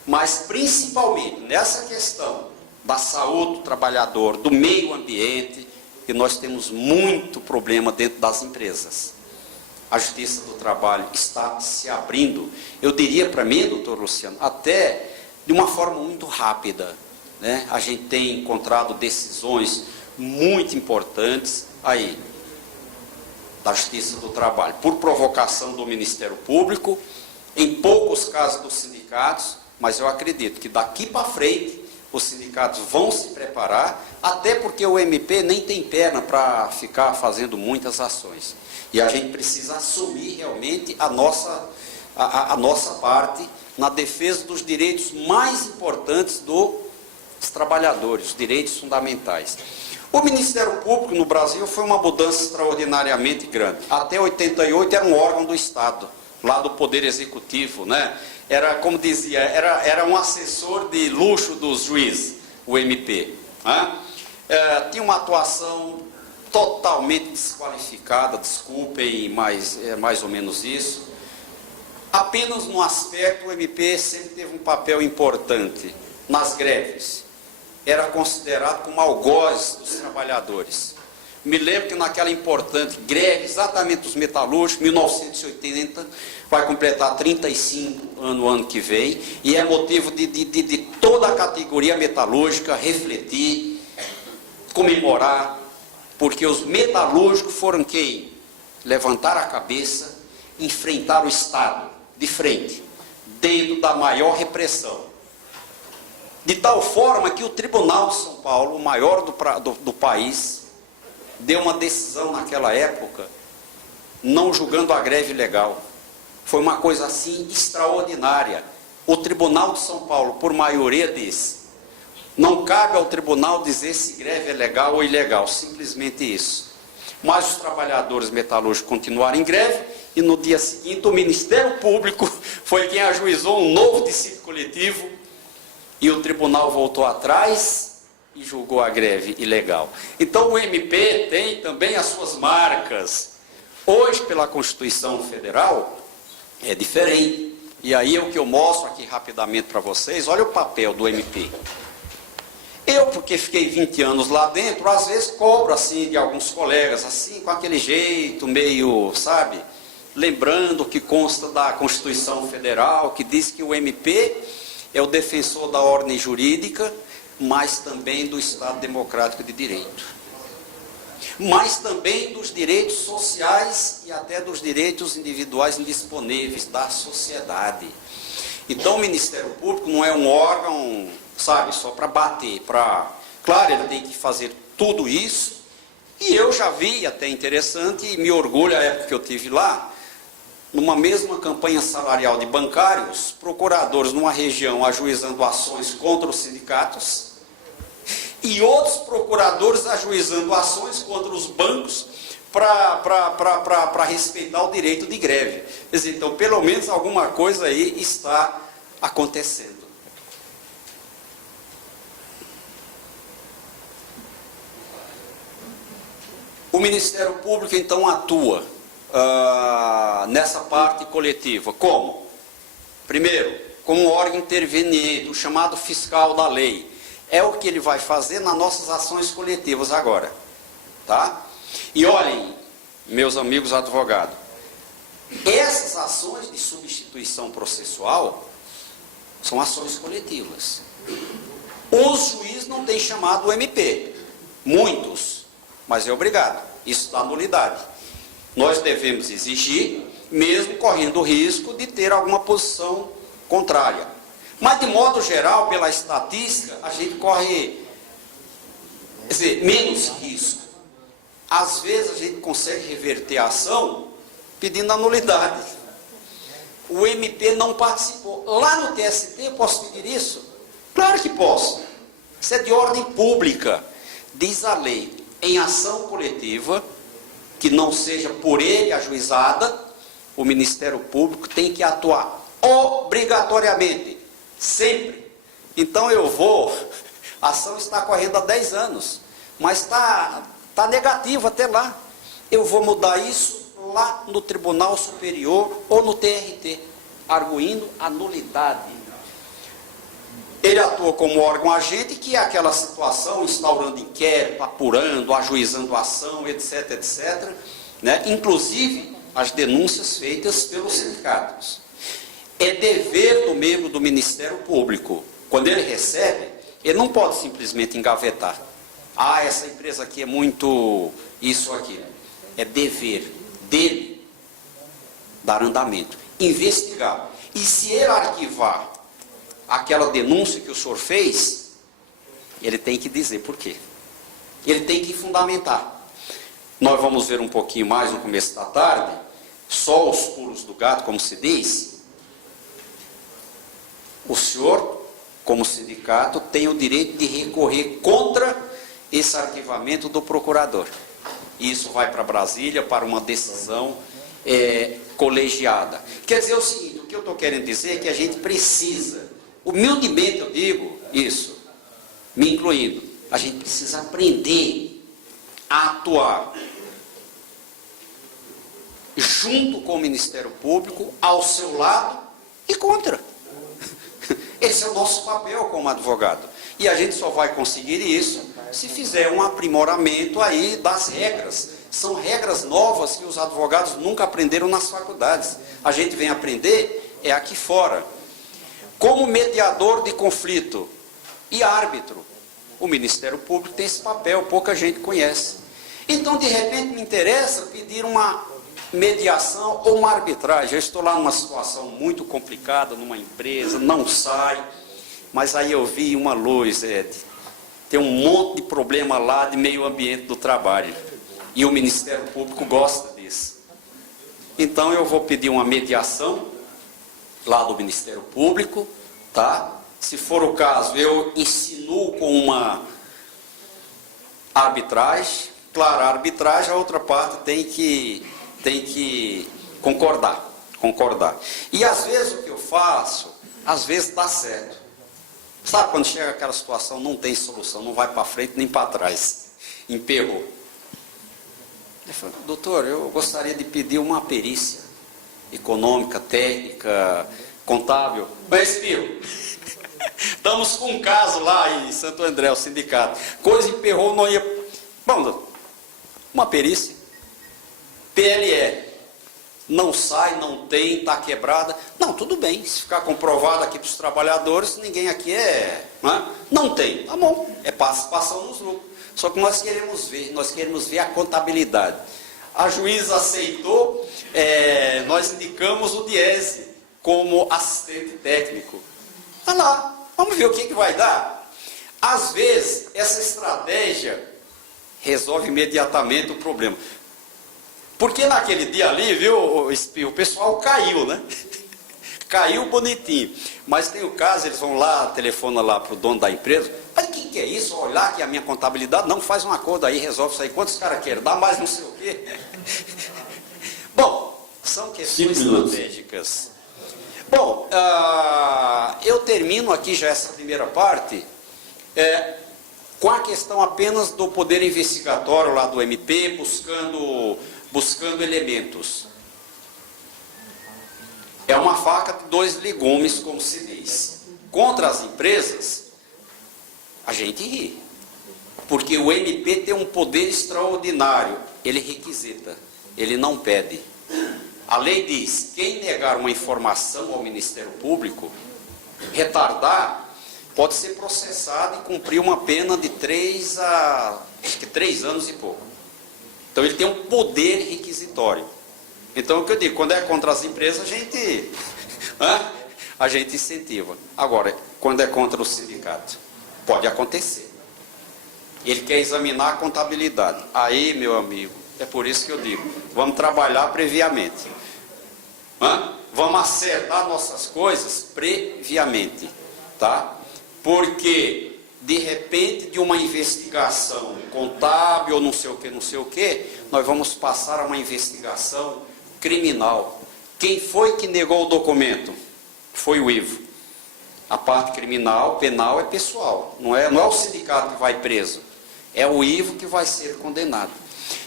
mas principalmente nessa questão da saúde do trabalhador, do meio ambiente, que nós temos muito problema dentro das empresas. A justiça do trabalho está se abrindo, eu diria para mim, doutor Luciano, até de uma forma muito rápida, né? A gente tem encontrado decisões muito importantes aí, da justiça do trabalho, por provocação do Ministério Público, em poucos casos dos sindicatos, mas eu acredito que daqui para frente os sindicatos vão se preparar, até porque o MP nem tem perna para ficar fazendo muitas ações. E a gente precisa assumir realmente a nossa parte na defesa dos direitos mais importantes dos trabalhadores, os direitos fundamentais. O Ministério Público no Brasil foi uma mudança extraordinariamente grande. Até 88 era um órgão do Estado, lá do Poder Executivo, né? Era, como dizia, era um assessor de luxo dos juízes, o MP. Né? Tinha uma atuação totalmente desqualificada, desculpem, mas é mais ou menos isso. Apenas no aspecto, o MP sempre teve um papel importante nas greves. Era considerado como algoz dos trabalhadores. Me lembro que naquela importante greve, exatamente dos metalúrgicos, 1980, vai completar 35 anos no ano que vem, e é motivo de toda a categoria metalúrgica refletir, comemorar, porque os metalúrgicos foram quem? Levantaram a cabeça, enfrentaram o Estado de frente, dentro da maior repressão. De tal forma que o Tribunal de São Paulo, o maior do país, deu uma decisão naquela época, não julgando a greve legal. Foi uma coisa assim extraordinária. O Tribunal de São Paulo, por maioria, disse: não cabe ao tribunal dizer se greve é legal ou ilegal, simplesmente isso. Mas os trabalhadores metalúrgicos continuaram em greve, e no dia seguinte o Ministério Público foi quem ajuizou um novo dissídio coletivo, e o tribunal voltou atrás e julgou a greve ilegal. Então o MP tem também as suas marcas. Hoje, pela Constituição Federal, é diferente. E aí é o que eu mostro aqui rapidamente para vocês. Olha o papel do MP. Eu, porque fiquei 20 anos lá dentro, às vezes cobro assim de alguns colegas, assim, com aquele jeito meio, sabe, lembrando que consta da Constituição Federal, que diz que o MP é o defensor da ordem jurídica, mas também do Estado Democrático de Direito. Mas também dos direitos sociais e até dos direitos individuais indisponíveis da sociedade. Então o Ministério Público não é um órgão, sabe, só para bater, Claro, ele tem que fazer tudo isso, e eu já vi, até interessante, e me orgulho a época que eu estive lá, numa mesma campanha salarial de bancários, procuradores numa região ajuizando ações contra os sindicatos e outros procuradores ajuizando ações contra os bancos para respeitar o direito de greve. Quer dizer, então, pelo menos alguma coisa aí está acontecendo. O Ministério Público, então, atua nessa parte coletiva. Como? Primeiro, como órgão interveniente, o chamado fiscal da lei. É o que ele vai fazer nas nossas ações coletivas agora. Tá? E olhem, meus amigos advogados, essas ações de substituição processual são ações coletivas. Os juízes não têm chamado o MP. Muitos. Mas é obrigado. Isso dá nulidade. Nós devemos exigir, mesmo correndo o risco de ter alguma posição contrária. Mas, de modo geral, pela estatística, a gente corre, quer dizer, menos risco. Às vezes, a gente consegue reverter a ação pedindo a nulidade. O MP não participou. Lá no TST, eu posso pedir isso? Claro que posso. Isso é de ordem pública. Diz a lei, em ação coletiva, que não seja por ele ajuizada, o Ministério Público tem que atuar obrigatoriamente, sempre. Então eu vou, a ação está correndo há 10 anos, mas está negativa até lá. Eu vou mudar isso lá no Tribunal Superior ou no TRT, arguindo a nulidade. Ele atua como órgão agente, que é aquela situação, instaurando inquérito, apurando, ajuizando a ação, etc, etc. Né? Inclusive, as denúncias feitas pelos sindicatos. É dever do membro do Ministério Público, quando ele recebe, ele não pode simplesmente engavetar. Ah, essa empresa aqui é muito isso ou aquilo. É dever dele dar andamento, investigar. E se ele arquivar aquela denúncia que o senhor fez, ele tem que dizer por quê. Ele tem que fundamentar. Nós vamos ver um pouquinho mais no começo da tarde, só os pulos do gato, como se diz. O senhor, como sindicato, tem o direito de recorrer contra esse arquivamento do procurador. Isso vai para Brasília para uma decisão colegiada. Quer dizer o seguinte, o que eu estou querendo dizer é que a gente precisa, humildemente eu digo isso, me incluindo, a gente precisa aprender a atuar junto com o Ministério Público, ao seu lado e contra. Esse é o nosso papel como advogado. E a gente só vai conseguir isso se fizer um aprimoramento aí das regras. São regras novas que os advogados nunca aprenderam nas faculdades. A gente vem aprender aqui fora. Como mediador de conflito e árbitro, o Ministério Público tem esse papel, pouca gente conhece. Então, de repente, me interessa pedir uma mediação ou uma arbitragem. Eu estou lá numa situação muito complicada, numa empresa, não sai, mas aí eu vi uma luz, tem um monte de problema lá de meio ambiente do trabalho, e o Ministério Público gosta disso. Então eu vou pedir uma mediação lá do Ministério Público, tá? Se for o caso, eu insinuo com uma arbitragem. Claro, a arbitragem, a outra parte tem que concordar. E às vezes o que eu faço, às vezes dá certo. Sabe quando chega aquela situação, não tem solução, não vai para frente nem para trás, emperrou. Eu falo, doutor, eu gostaria de pedir uma perícia econômica, técnica, contábil. Mas, Pio, estamos com um caso lá em Santo André, o sindicato. Coisa emperrou, não ia. Bom, doutor, uma perícia, PLE, não sai, não tem, está quebrada. Não, tudo bem, se ficar comprovado aqui para os trabalhadores, ninguém aqui não tem, tá bom, é participação nos lucros. Só que nós queremos ver a contabilidade. A juíza aceitou, nós indicamos o Diese como assistente técnico. Olha lá, vamos ver o que vai dar. Às vezes, essa estratégia resolve imediatamente o problema. Porque naquele dia ali, viu, o pessoal caiu, né? Caiu bonitinho. Mas tem o caso, eles vão lá, telefonam lá para o dono da empresa. Mas o que é isso? Olhar que a minha contabilidade não faz um acordo aí, resolve isso aí. Quantos caras querem? Dá mais não sei o quê. Bom, são questões estratégicas. Bom, eu termino aqui já essa primeira parte com a questão apenas do poder investigatório lá do MP, buscando elementos. É uma faca de dois legumes, como se diz. Contra as empresas, a gente ri. Porque o MP tem um poder extraordinário. Ele requisita, ele não pede. A lei diz, quem negar uma informação ao Ministério Público, retardar, pode ser processado e cumprir uma pena de 3 anos e pouco. Então ele tem um poder requisitório. Então o que eu digo, quando é contra as empresas, a gente incentiva. Agora, quando é contra o sindicato, pode acontecer. Ele quer examinar a contabilidade. Aí, meu amigo, é por isso que eu digo, vamos trabalhar previamente. Vamos acertar nossas coisas previamente, tá? Porque, de repente, de uma investigação contábil ou não sei o que, nós vamos passar a uma investigação criminal. Quem foi que negou o documento? Foi o Ivo. A parte criminal, penal é pessoal, não é o sindicato que vai preso, é o Ivo que vai ser condenado.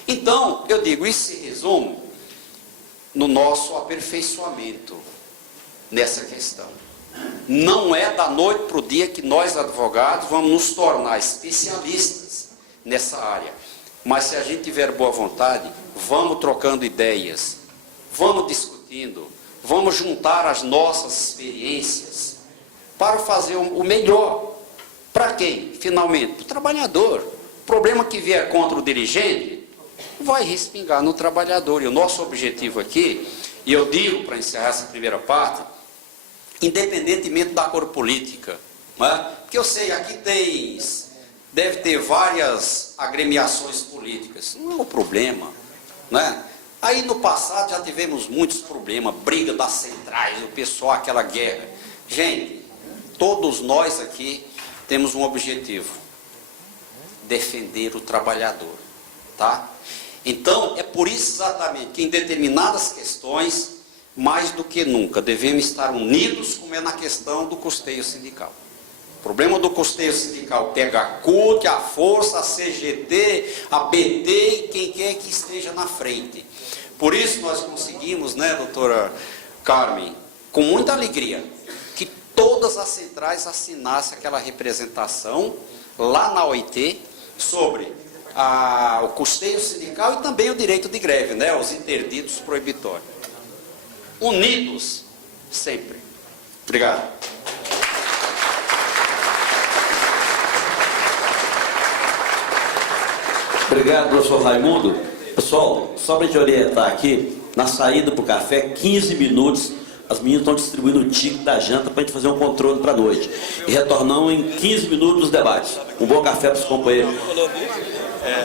Então, eu digo, isso se resume no nosso aperfeiçoamento nessa questão. Não é da noite para o dia que nós, advogados, vamos nos tornar especialistas nessa área. Mas se a gente tiver boa vontade, vamos trocando ideias, vamos discutindo, vamos juntar as nossas experiências para fazer o melhor. Para quem? Finalmente, para o trabalhador. O problema que vier contra o dirigente vai respingar no trabalhador. E o nosso objetivo aqui, e eu digo para encerrar essa primeira parte, independentemente da cor política, porque eu sei, aqui deve ter várias agremiações políticas, não é o problema, né? Aí no passado já tivemos muitos problemas, briga das centrais, o pessoal, aquela guerra. Gente, todos nós aqui temos um objetivo: defender o trabalhador, tá? Então, é por isso exatamente que em determinadas questões, mais do que nunca, devemos estar unidos, como é na questão do custeio sindical. O problema do custeio sindical pega a CUT, a Força, a CGT, a PT e quem quer que esteja na frente. Por isso nós conseguimos, né, doutora Carmen, com muita alegria, que todas as centrais assinassem aquela representação lá na OIT sobre o custeio sindical e também o direito de greve, né, os interditos proibitórios. Unidos sempre. Obrigado. Obrigado, professor Raimundo. Pessoal, só para a gente orientar aqui, na saída para o café, 15 minutos, as meninas estão distribuindo o ticket da janta para a gente fazer um controle para a noite. E retornamos em 15 minutos os debates. Um bom café para os companheiros.